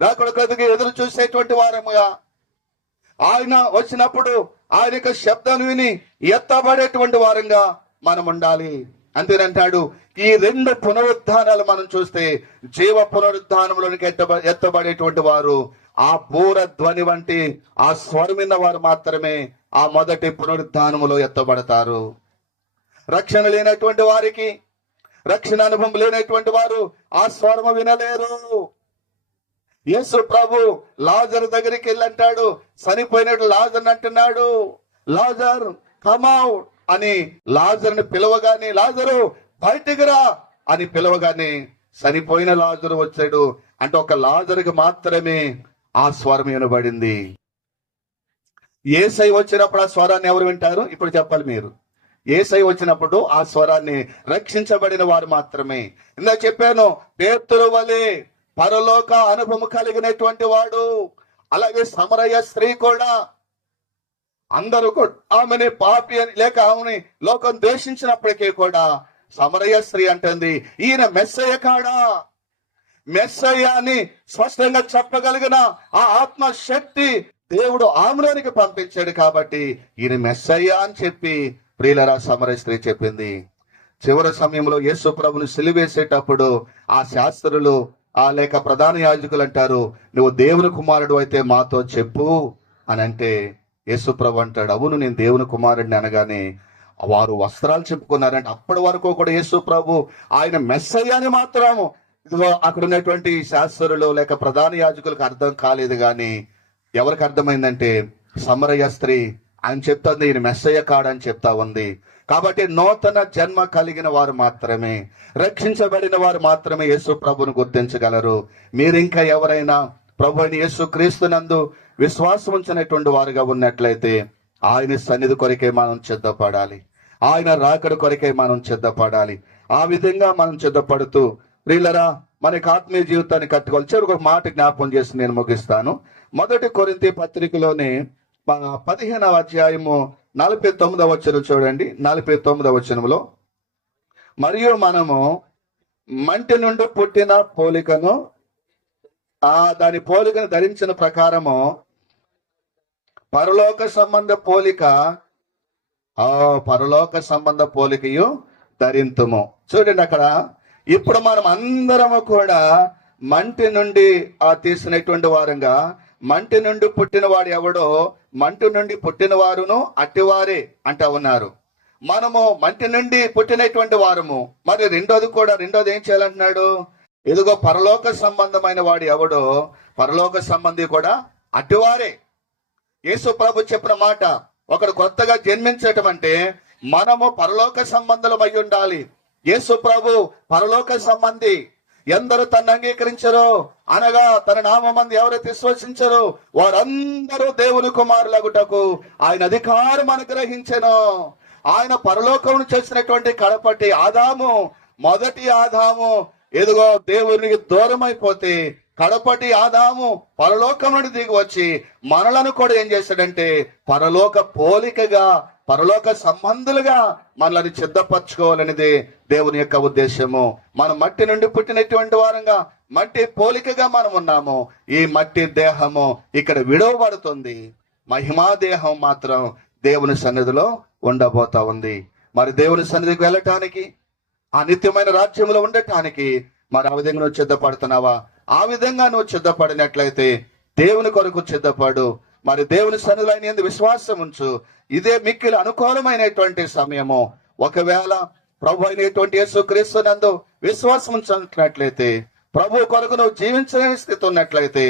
రాకడకు ఎదురు చూసేటువంటి వారముగా, ఆయన వచ్చినప్పుడు ఆయన యొక్క శబ్దం విని ఎత్తబడేటువంటి వారంగా మనం ఉండాలి. అంతేనంటాడు. ఈ రెండు పునరుద్ధానాలు మనం చూస్తే జీవ పునరుద్ధానంలోనికి ఎత్తబడేటువంటి వారు ఆ బూర ధ్వని వంటి ఆ స్వరమిన్న వారు మాత్రమే ఆ మొదటి పునరుద్ధానములో ఎత్తబడతారు. రక్షణ లేనటువంటి వారికి, రక్షణ అనుభవం లేనటువంటి వారు ఆ స్వరము వినలేరు. యేసు ప్రభు లాజరు దగ్గరికి వెళ్ళి అంటాడు, చనిపోయినట్టు లాజర్ అంటున్నాడు, లాజర్ కమౌట్ అని లాజర్ని పిలవగానే, లాజరు బయటికి రా అని పిలవగానే చనిపోయిన లాజరు వచ్చాడు. అంటే ఒక లాజరుకి మాత్రమే ఆ స్వరం వినబడింది. యేసయ్య వచ్చినప్పుడు ఆ స్వరాన్ని ఎవరు వింటారు? ఇప్పుడు చెప్పాలి మీరు. యేసయ్య వచ్చినప్పుడు ఆ స్వరాన్ని రక్షించబడిన వారు మాత్రమే. ఇందాక చెప్పాను, పేతురు వలె పరలోక అనుభవం కలిగినటువంటి వాడు. అలాగే సమరయ స్త్రీ కూడా, అందరూ ఆమెని పాపి అని లేక ఆమెని లోకం ద్వేషించినప్పటికీ కూడా సమరయ స్త్రీ అంటుంది, ఈయన మెస్సయ్య కాడా? మెస్సయ్య అని స్పష్టంగా చెప్పగలిగిన ఆ ఆత్మశక్తి దేవుడు ఆమెలోనికి పంపించాడు కాబట్టి ఈయన మెస్సయ్య అని చెప్పి ప్రియులరా సమరయ స్త్రీ చెప్పింది. చివరి సమయంలో యేసు ప్రభుని సిలువేసేటప్పుడు ఆ శాస్త్రులు లేక ప్రధాన యాజకులు అంటారు, నువ్వు దేవుని కుమారుడు అయితే మాతో చెప్పు అని అంటే యేసు ప్రభు అంటాడు, అవును నేను దేవుని కుమారుడిని అనగానే వారు వస్త్రాలు చెప్పుకున్నారంటే అప్పటి వరకు కూడా యేసు ప్రభు ఆయన మెస్సయ్య అని మాత్రము ఇదిగో అక్కడ ఉన్నటువంటి శాస్త్రులు లేక ప్రధాన యాజకులకు అర్థం కాలేదు. కానీ ఎవరికి అర్థమైందంటే సమరయ స్త్రీ ఆయన చెప్తుంది ఈయన మెస్సయ్య కాడని చెప్తా ఉంది. కాబట్టి నూతన జన్మ కలిగిన వారు మాత్రమే, రక్షించబడిన వారు మాత్రమే యేసు ప్రభును గుర్తించగలరు. మీరు ఇంకా ఎవరైనా ప్రభు అయిన యేసు క్రీస్తునందు విశ్వాసం ఉంచినటువంటి వారుగా ఉన్నట్లయితే ఆయన సన్నిధి కొరకే మనం సిద్ధపడాలి, ఆయన రాకడ కొరకే మనం సిద్ధపడాలి. ఆ విధంగా మనం సిద్ధపడుతూ ప్రియులరా మనకి ఆత్మీయ జీవితాన్ని కట్టుకోవాలి. చివరికి ఒక మాట జ్ఞాపకం చేసి నేను ముగిస్తాను. 1 కొరింథీ పత్రికలోని 15వ అధ్యాయము 49వ వచనం చూడండి. 49వ వచనంలో, మరియు మనము మంటి నుండి పుట్టిన పోలికను దాని పోలికను ధరించిన ప్రకారము పరలోక సంబంధ పోలిక పరలోక సంబంధ పోలికయు ధరింతుము. చూడండి అక్కడ, ఇప్పుడు మనం అందరము కూడా మంటి నుండి తీసినటువంటి వారంగా, మంటి నుండి పుట్టిన వాడు ఎవడో మంటి నుండి పుట్టిన వారును అట్టివారే అంటా ఉన్నారు. మనము మంటి నుండి పుట్టినటువంటి వారము. మరి రెండోది ఏం చేయాలంటున్నాడు? ఇదిగో పరలోక సంబంధమైన వాడు ఎవడో పరలోక సంబంధి కూడా అట్టివారే. యేసు ప్రభు చెప్పిన మాట, ఒకడు కొత్తగా జన్మించటం అంటే మనము పరలోక సంబంధులం అయి ఉండాలి. యేసు ప్రభు పరలోక సంబంధి. ఎందరు తను అంగీకరించరో అనగా తన నామమందు ఎవరైతే విశ్వసించరో వారందరూ దేవుని కుమారులగుటకు ఆయన అధికారం అనుగ్రహించెను. ఆయన పరలోకమును చేసినటువంటి కడపటి ఆదాము, మొదటి ఆదాము ఎదుగో దేవునికి దూరం అయిపోతే కడపటి ఆదాము పరలోకం నుండి దిగి వచ్చి మనలను కూడా ఏం చేశాడంటే పరలోక పోలికగా, పరలోక సంబంధులుగా మనల్ని సిద్ధపరచుకోవాలనేది దేవుని యొక్క ఉద్దేశము. మనం మట్టి నుండి పుట్టినటువంటి వారంగా, మట్టి పోలికగా మనం ఉన్నాము. ఈ మట్టి దేహము ఇక్కడ విడవబడుతుంది, మహిమా దేహం మాత్రం దేవుని సన్నిధిలో ఉండబోతా ఉంది. మరి దేవుని సన్నిధికి వెళ్ళటానికి, ఆ నిత్యమైన రాజ్యంలో ఉండటానికి మరి ఆ విధంగా నువ్వు సిద్ధపడుతున్నావా? ఆ విధంగా నువ్వు సిద్ధపడినట్లయితే దేవుని కొరకు సిద్ధపడు. మరి దేవుని సన్నిధిలో ఆయన యందు విశ్వాసం ఉంచు. ఇదే మిక్కిలి అనుకూలమైనటువంటి సమయము. ఒకవేళ ప్రభు అయినటువంటి యేసుక్రీస్తు నందు విశ్వాసం ఉంచినట్లయితే, ప్రభు కొరకు నువ్వు జీవించలేని స్థితి ఉన్నట్లయితే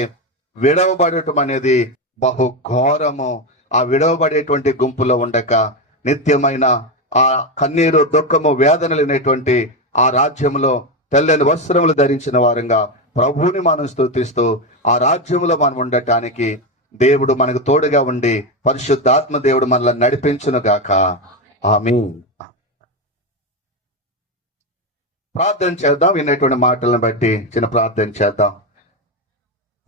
విడవబడటం అనేది బహు ఘోరము. ఆ విడవబడేటువంటి గుంపులో ఉండక నిత్యమైన ఆ కన్నీరు, దుఃఖము, వేదన లేనటువంటి ఆ రాజ్యంలో తెల్లని వస్త్రములు ధరించిన వారంగా ప్రభువుని మనం స్తుతిస్తూ ఆ రాజ్యంలో మనం ఉండటానికి దేవుడు మనకు తోడుగా ఉండి పరిశుద్ధాత్మ దేవుడు మనల్ని నడిపించును గాక. ఆమేన్. ప్రార్థన చేద్దాం. విన్నటువంటి మాటలను బట్టి చిన్న ప్రార్థన చేద్దాం.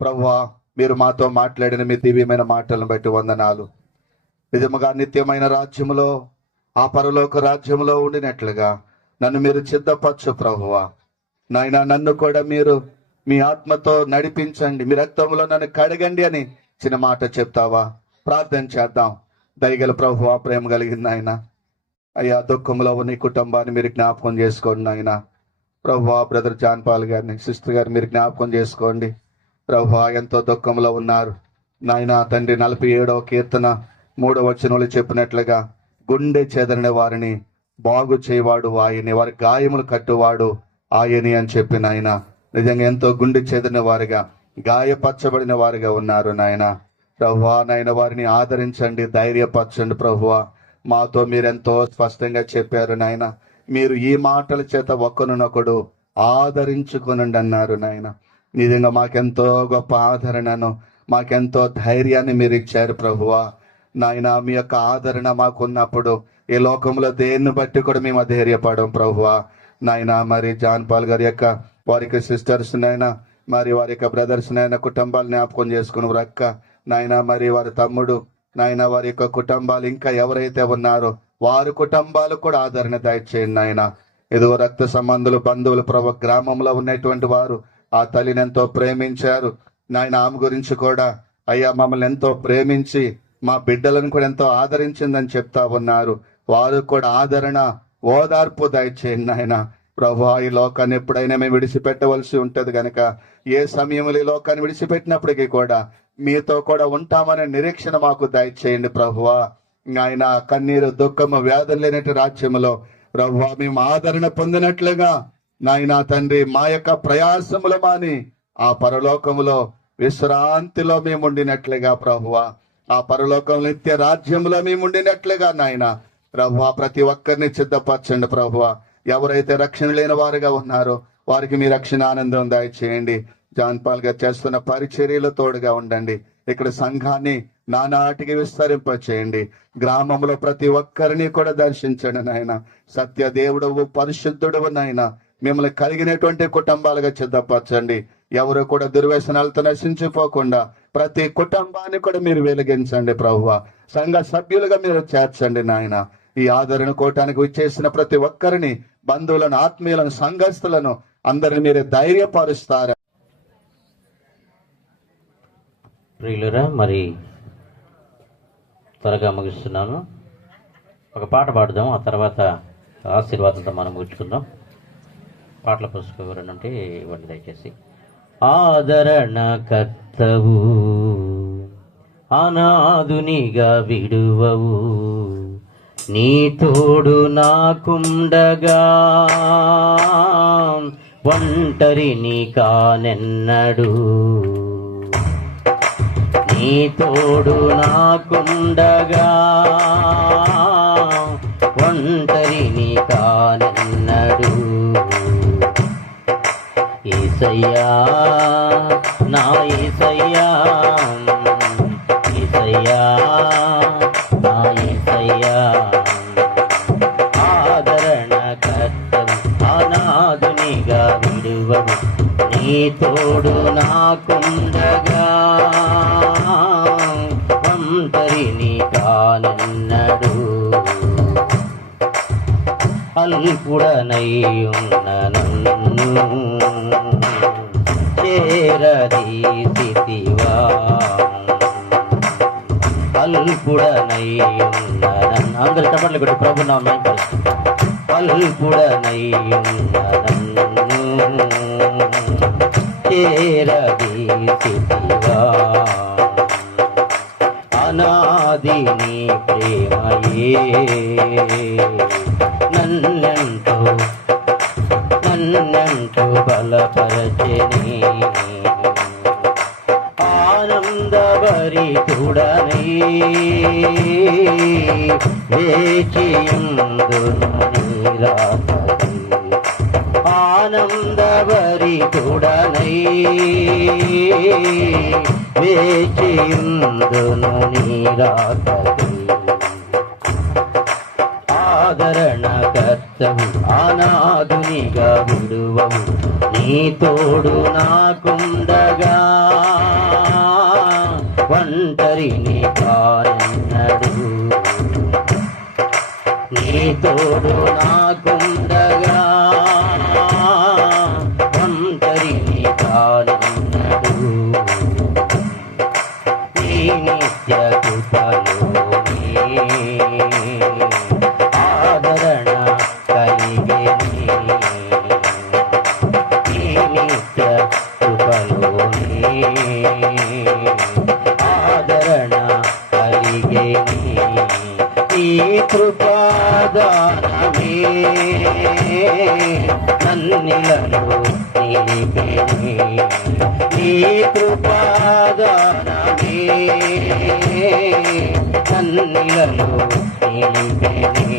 ప్రభువా, మీరు మాతో మాట్లాడిన మీ దివ్యమైన మాటలను బట్టి వందనాలు. నిజముగా నిత్యమైన రాజ్యములో, ఆ పరలోక రాజ్యములో ఉండినట్లుగా నన్ను మీరు సిద్ధపరచు ప్రభువా. నాయన, నన్ను కూడా మీరు మీ ఆత్మతో నడిపించండి, మీ రక్తంలో నన్ను కడగండి అని చిన్న మాట చెప్తావా? ప్రార్థన చేద్దాం. దయగల ప్రభువా, ప్రేమ కలిగింది ఆయన. అయ్యా, దుఃఖంలో ఉన్న ఈ కుటుంబాన్ని మీరు జ్ఞాపకం చేసుకోండి ఆయన. ప్రభువా, బ్రదర్ జాన్ పాల్ గారిని, సిస్టర్ గారిని మీరు జ్ఞాపకం చేసుకోండి. ప్రభువా, ఎంతో దుఃఖంలో ఉన్నారు నాయన. తండ్రి, 47వ కీర్తన 3వ వచనంలో చెప్పినట్లుగా గుండె చెదరిన వారిని బాగు చేయవాడు ఆయనే, వారి గాయములు కట్టువాడు ఆయనే అని చెప్పి నాయన. నిజంగా ఎంతో గుండె చెదిరిన వారిగా, గాయపరచబడిన వారిగా ఉన్నారు నాయన. ప్రభువా, నాయన వారిని ఆదరించండి, ధైర్యపరచండి. ప్రభువా, మాతో మీరెంతో స్పష్టంగా చెప్పారు నాయన. మీరు ఈ మాటల చేత ఒకరినొకడు ఆదరించుకునండి అన్నారు నాయన. నిజంగా మాకెంతో గొప్ప ఆదరణను, మాకెంతో ధైర్యాన్ని మీరు ఇచ్చారు ప్రభువా. నాయన, మీ యొక్క ఆదరణ మాకున్నప్పుడు ఈ లోకంలో దేన్ని బట్టి కూడా మేము అధైర్యపడం ప్రభువా. నాయన, మరి జాన్ పాల్ గారి యొక్క వారికి సిస్టర్స్ నైనా, మరి వారి యొక్క బ్రదర్స్ నైనా కుటుంబాలు జ్ఞాపకం చేసుకుని రక్క నాయన, మరి వారి తమ్ముడు నాయన, వారి యొక్క కుటుంబాలు ఇంకా ఎవరైతే ఉన్నారో వారి కుటుంబాలు కూడా ఆదరణ దయచేయండి నాయన. ఇదిగో రక్త సంబంధులు, బంధువులు ప్రభు, గ్రామంలో ఉన్నటువంటి వారు ఆ తల్లిని ఎంతో ప్రేమించారు నాయన. ఆమె గురించి కూడా అయ్యా, మమ్మల్ని ఎంతో ప్రేమించి మా బిడ్డలను కూడా ఎంతో ఆదరించిందని చెప్తా ఉన్నారు. వారు కూడా ఆదరణ, ఓదార్పు దయచేయండి నాయన. ప్రభు, ఈ లోకాన్ని ఎప్పుడైనా మేము విడిచిపెట్టవలసి ఉంటది కనుక ఏ సమయంలో ఈ లోకాన్ని విడిచిపెట్టినప్పటికీ కూడా మీతో కూడా ఉంటామనే నిరీక్షణ మాకు దయచేయండి ప్రభువా. ఆయన కన్నీరు, దుఃఖము, వేదన లేనట్టు రాజ్యములో ప్రభువా మేము ఆదరణ పొందినట్లుగా నాయన తండ్రి, మా యొక్క ప్రయాసములు మాని ఆ పరలోకములో విశ్రాంతిలో మేము ఉండినట్లుగా ప్రభువా, ఆ పరలోకం నిత్య రాజ్యంలో మేము ఉండినట్లుగా నాయన ప్రభువా, ప్రతి ఒక్కరిని సిద్ధపరచండి ప్రభువా. ఎవరైతే రక్షణ లేని వారుగా ఉన్నారో వారికి మీ రక్షణ ఆనందం దయచేయండి. జాన్ పాల్ గారు చేస్తున్న పరిచర్యలు తోడుగా ఉండండి. ఇక్కడ సంఘాన్ని నానాటికి విస్తరింపచేయండి. గ్రామంలో ప్రతి ఒక్కరిని కూడా దర్శించండి నాయన. సత్య దేవుడవు, పరిశుద్ధుడవు నాయన. మిమ్మల్ని కలిగినటువంటి కుటుంబాలుగా సిద్ధపరచండి. ఎవరు కూడా దుర్వ్యసనాలతో నశించిపోకుండా ప్రతి కుటుంబాన్ని కూడా మీరు వెలిగించండి ప్రభువా. సంఘ సభ్యులుగా మీరు చేర్చండి నాయన. ఈ ఆదరణ కోటానికి విచ్చేసిన ప్రతి ఒక్కరిని, బంధువులను, ఆత్మీయులను, సంఘస్థులను అందరిని మీరు ధైర్యపరుస్తారు. ప్రియులరా, మరి త్వరగా ముగిస్తున్నాను. ఒక పాట పాడుదాం, ఆ తర్వాత ఆశీర్వాదంతో మనం ముగించుకుందాం. పాటల పుస్తకం ఎవరైనా ఉంటే ఇవ్వండి దయచేసి. ఆదరణ కర్తవు, అనాథునిగా విడువవు, నీ తోడు నాకుండగా ఒంటరిని కానెన్నడు. నీ తోడు నాకుండగా ఒంటరిని కానెన్నడు. యేసయ్యా, నా యేసయ్యా, యేసయ్యా, నా యేసయ్యా. ఆదరణ కర్తవు, అనాథునిగా విడువవు, నీ తోడు నాకుండగా ఒంటరిని కానెన్నడు. అల్పుడనై ఉన్న నన్ను చేరదీసితివా. అల్పుడనై ఉన్న నన్ను, అందరు చప్పట్లు కొట్టి ప్రభు నామం పలుకుదాం. అల్పుడనై ఉన్న నన్ను చేరదీసితివా. అనాది నీ ప్రేమయే నన్నెంతో నన్నంటూ బలపరచెని ఆనందభరితుడనై వేచియుందును నీ రాకకై ఆనందభరితుడనై వేచియుందును నీ రాకకై ఆదరణకర్తవు అనాథునిగా విడువవు నీ తోడు నాకుండగా ఒంటరిని కానెన్నడు నీ తోడు నాకుండగా ఒంటరిని కానెన్నడు నీ నిత్య కృపలోనే ఆదరణ కలిగేని నీ నిత్య కృపలోనే ఆదరణ కలిగేని నీ కృపాదానమే నన్నిలలో నిలిపేని నీ కృపాదానమే నన్నిలలో నిలిపేని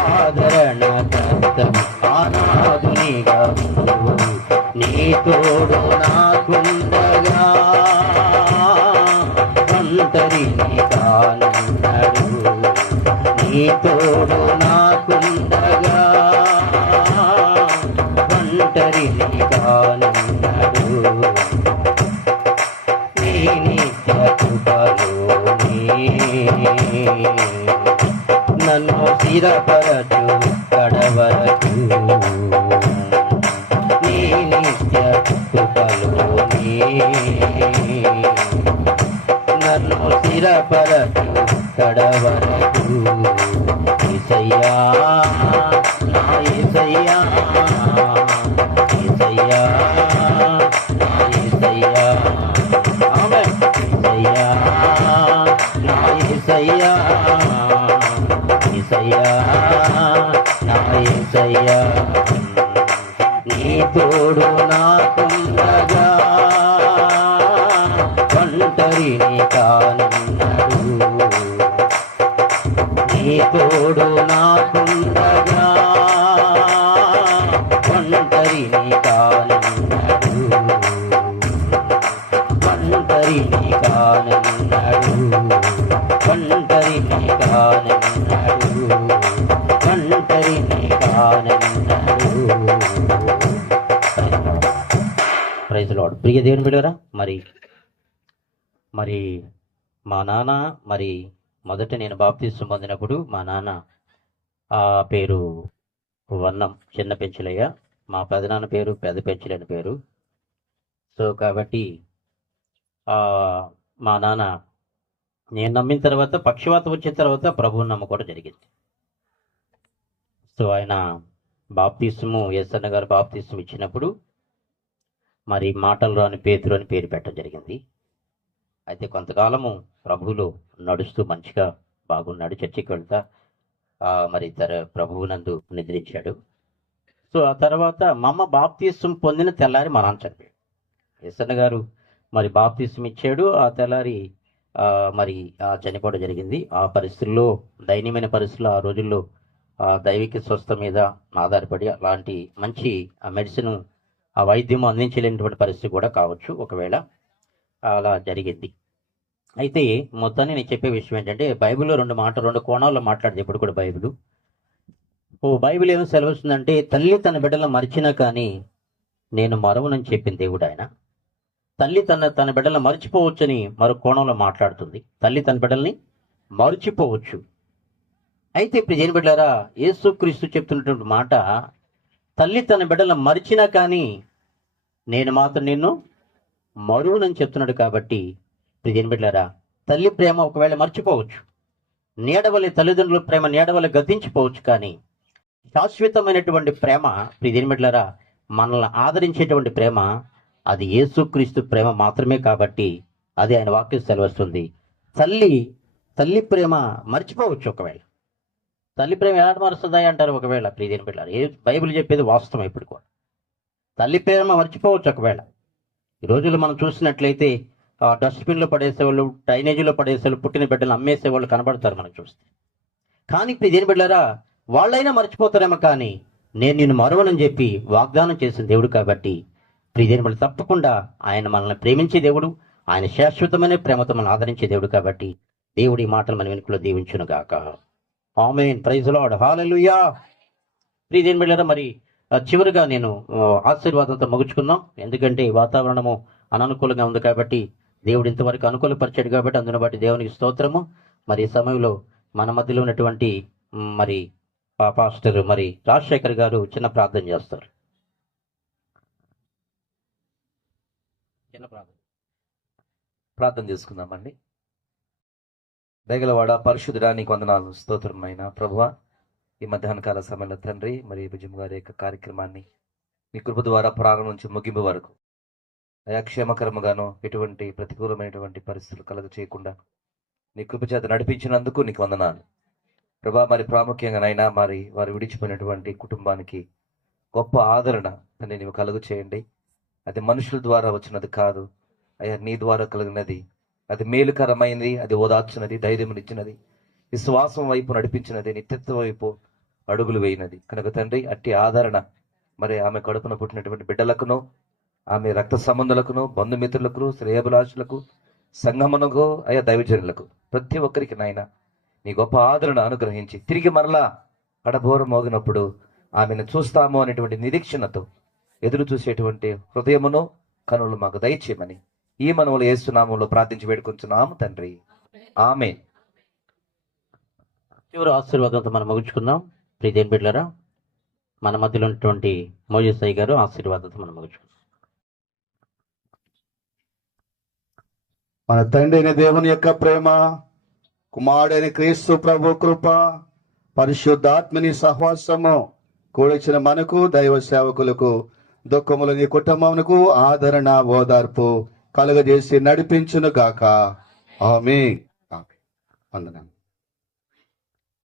ఆదరణ కర్తవు అనాథునిగా విడువవు నీ తోడు నాకుండగా ఒంటరిని కానెన్నడు నీ తోడు నాకుండగా ఒంటరిని కానెన్నడు నీ నిత్య కృపలోనే నన్ను స్థిరపరచు కడవరకు నీ నిత్య కృపలోనే నన్ను స్థిరపరచు కడవరకు యేసయ్యా నా యేసయ్యా యేసయ్యా నా యేసయ్యా ఆమేన్ యేసయ్యా నా యేసయ్యా యేసయ్యా నా యేసయ్యా నీ తోడు నాకుండగా ఒంటరిని కానెన్నడు నీ తోడు నాకుండగా ఒంటరిని కానెన్నడు ఒంటరిని కానెన్నడు ఒంటరిని కానెన్నడు ఒంటరిని కానెన్నడు. Praise lord. ప్రియ దేవుని బిడ్డలారా, మరి మా నాన్న మొదట నేను బాప్తిస్మం పొందినప్పుడు మా నాన్న పేరు వన్నం చిన్న పెంచులయ్య, మా పెదనాన్న పేరు పెద్ద పెంచులని పేరు. సో కాబట్టి మా నాన్న నేను నమ్మిన తర్వాత పక్షవాతం వచ్చిన తర్వాత ప్రభువుని నమ్ముకోవడం జరిగింది. సో ఆయన బాప్తిస్మము యేసన్న గారు బాప్తిస్మం ఇచ్చినప్పుడు మరి మాటలు రాని పేతురు అని పేరు పెట్టడం జరిగింది. అయితే కొంతకాలము ప్రభువులో నడుస్తూ మంచిగా బాగున్నాడు, చర్చికి వెళ్తా మరి ప్రభువునందు నిద్రించాడు. సో ఆ తర్వాత మా అమ్మ బాప్తిస్మం పొందిన తెల్లారి మా నాన్న చనిపోయాడు. యేసన్న గారు మరి బాప్తిస్మం ఇచ్చాడు, ఆ తెల్లారి మరి చనిపోవడం జరిగింది. ఆ పరిస్థితుల్లో దయనీయమైన పరిస్థితుల్లో ఆ రోజుల్లో దైవిక స్వస్థ మీద ఆధారపడి అలాంటి మంచి మెడిసిన్ వైద్యం అందించలేనటువంటి పరిస్థితి కూడా కావచ్చు, ఒకవేళ అలా జరిగింది. అయితే మొత్తాన్ని నేను చెప్పే విషయం ఏంటంటే బైబిల్లో రెండు కోణాల్లో మాట్లాడేది ఎప్పుడు కూడా బైబిల్ ఏమో సెలవుస్తుందంటే తల్లి తన బిడ్డలను మరిచినా కానీ నేను మరవనని చెప్పిన దేవుడు ఆయన. తల్లి తన బిడ్డలను మర్చిపోవచ్చని మరో కోణంలో మాట్లాడుతుంది. తల్లి తన బిడ్డల్ని మర్చిపోవచ్చు. అయితే ఇప్పుడు దేని బిడ్డలారా, యేసుక్రీస్తు చెప్తున్నటువంటి మాట, తల్లి తన బిడ్డలను మరిచినా కానీ నేను మాత్రం నిన్ను మరువునని చెప్తున్నాడు. కాబట్టి ఇప్పుడు దేని బిడ్డలారా, తల్లి ప్రేమ ఒకవేళ మర్చిపోవచ్చు, నీడవలే తల్లిదండ్రుల ప్రేమ నీడవలే గతించిపోవచ్చు, కానీ శాశ్వతమైనటువంటి ప్రేమ దేని బిడ్డలారా, మనల్ని ఆదరించేటువంటి ప్రేమ అది యేసుక్రీస్తు ప్రేమ మాత్రమే. కాబట్టి అది ఆయన వాక్యం సెలవుస్తుంది. తల్లి ప్రేమ మర్చిపోవచ్చు ఒకవేళ, తల్లి ప్రేమ ఎలా మారుస్తుందా అంటారు ఒకవేళ ప్రియదేని బిడ్డలారా. ఏ బైబిల్ చెప్పేది వాస్తవం ఇప్పుడు కూడా. తల్లి ప్రేమ మర్చిపోవచ్చు ఒకవేళ. ఈ రోజుల్లో మనం చూసినట్లయితే డస్ట్బిన్లో పడేసేవాళ్ళు, డ్రైనేజీలో పడేసేవాళ్ళు, పుట్టిన బిడ్డలు అమ్మేసేవాళ్ళు కనబడతారు మనం చూస్తే. కానీ ప్రియదేని బిడ్డలారా, వాళ్ళైనా మర్చిపోతారేమో కానీ నేను నిన్ను మరవనని చెప్పి వాగ్దానం చేసిన దేవుడు కాబట్టి ప్రియదేని బిడ్డలు తప్పకుండా ఆయన మనల్ని ప్రేమించే దేవుడు, ఆయన శాశ్వతమైన ప్రేమతో మనం ఆదరించే దేవుడు కాబట్టి దేవుడి మాటలు మన వెనుకలో దీవించును గాక. ఆమేన్. Praise lord. హల్లెలూయా. ప్రియదేని బిడ్డలారా, మరి చివరిగా నేను ఆశీర్వాదంతో ముగించుకుందాం. ఎందుకంటే ఈ వాతావరణము అననుకూలంగా ఉంది కాబట్టి దేవుడు ఇంతవరకు అనుకూలపరిచాడు కాబట్టి అందును బట్టి దేవునికి స్తోత్రము. మరి ఈ సమయంలో మన మధ్యలో ఉన్నటువంటి మరి పాస్టర్ మరి రాజశేఖర్ గారు చిన్న ప్రార్థన చేస్తారు. చిన్న ప్రార్థన చేసుకుందామండి. దయగలవాడ పరిశుద్ధుడా, నీకు వందనాలు, స్తోత్రమైన ప్రభువా. ఈ మధ్యాహ్న కాల సమయంలో తండ్రి, మరి భుజం గారి యొక్క కార్యక్రమాన్ని నీ కృప ద్వారా ప్రారంభం నుంచి ముగింపు వరకు అయా క్షేమకరముగాను ఎటువంటి ప్రతికూలమైనటువంటి పరిస్థితులు కలుగ చేయకుండా నీ కృప చేత నడిపించినందుకు నీకు వందనాలు ప్రభా. మరి ప్రాముఖ్యంగా నైనా మరి వారు విడిచిపోయినటువంటి కుటుంబానికి గొప్ప ఆదరణ అని నీవు కలుగు చేయండి. అది మనుషుల ద్వారా వచ్చినది కాదు అయ్యా, నీ ద్వారా కలిగినది. అది మేలుకరమైనది, అది ఓదార్చినది, ధైర్యమునిచ్చినది, విశ్వాసం వైపు నడిపించినది, నిత్యత్వం వైపు అడుగులు వేయినది కనుక తండ్రి, అట్టి ఆదరణ మరి ఆమె కడుపున పుట్టినటువంటి బిడ్డలకును, ఆమె రక్త సంబంధులకును, బంధుమిత్రులకు, శ్రేయభిలాషులకు, సంగమనకు, అయా దైవజనులకు, ప్రతి ఒక్కరికి నాయన నీ గొప్ప ఆదరణ అనుగ్రహించి తిరిగి మరలా కడబోర మోగినప్పుడు ఆమెను చూస్తాము అనేటువంటి నిరీక్షణతో ఎదురు చూసేటువంటి హృదయమును కనులు మాకు దయచేయమని ఈ మనవులు యేసునామంలో ప్రార్థించి వేడుకొంచున్నాము తండ్రి. ఆమేన్. చివరి ఆశీర్వాదంతో మనం ముగించుకుందాం. ప్రియదేని బిడ్డలారా, మన మధ్యలో ఉన్నటువంటి మోజేస్ అయ్య గారు ఆశీర్వాదంతో మనం ముగించుకుందాం. మన తండ్రి అయిన దేవుని యొక్క ప్రేమ, కుమారుడైన క్రీస్తు ప్రభు కృప, పరిశుద్ధాత్మని సహవాసము కూడొచ్చిన మనకు, దైవ సేవకులకు, దుఃఖములు నీ కుటుంబమునకు ఆదరణ, ఓదార్పు కలుగజేసి నడిపించును గాక. ఆమేన్. వందనాలు.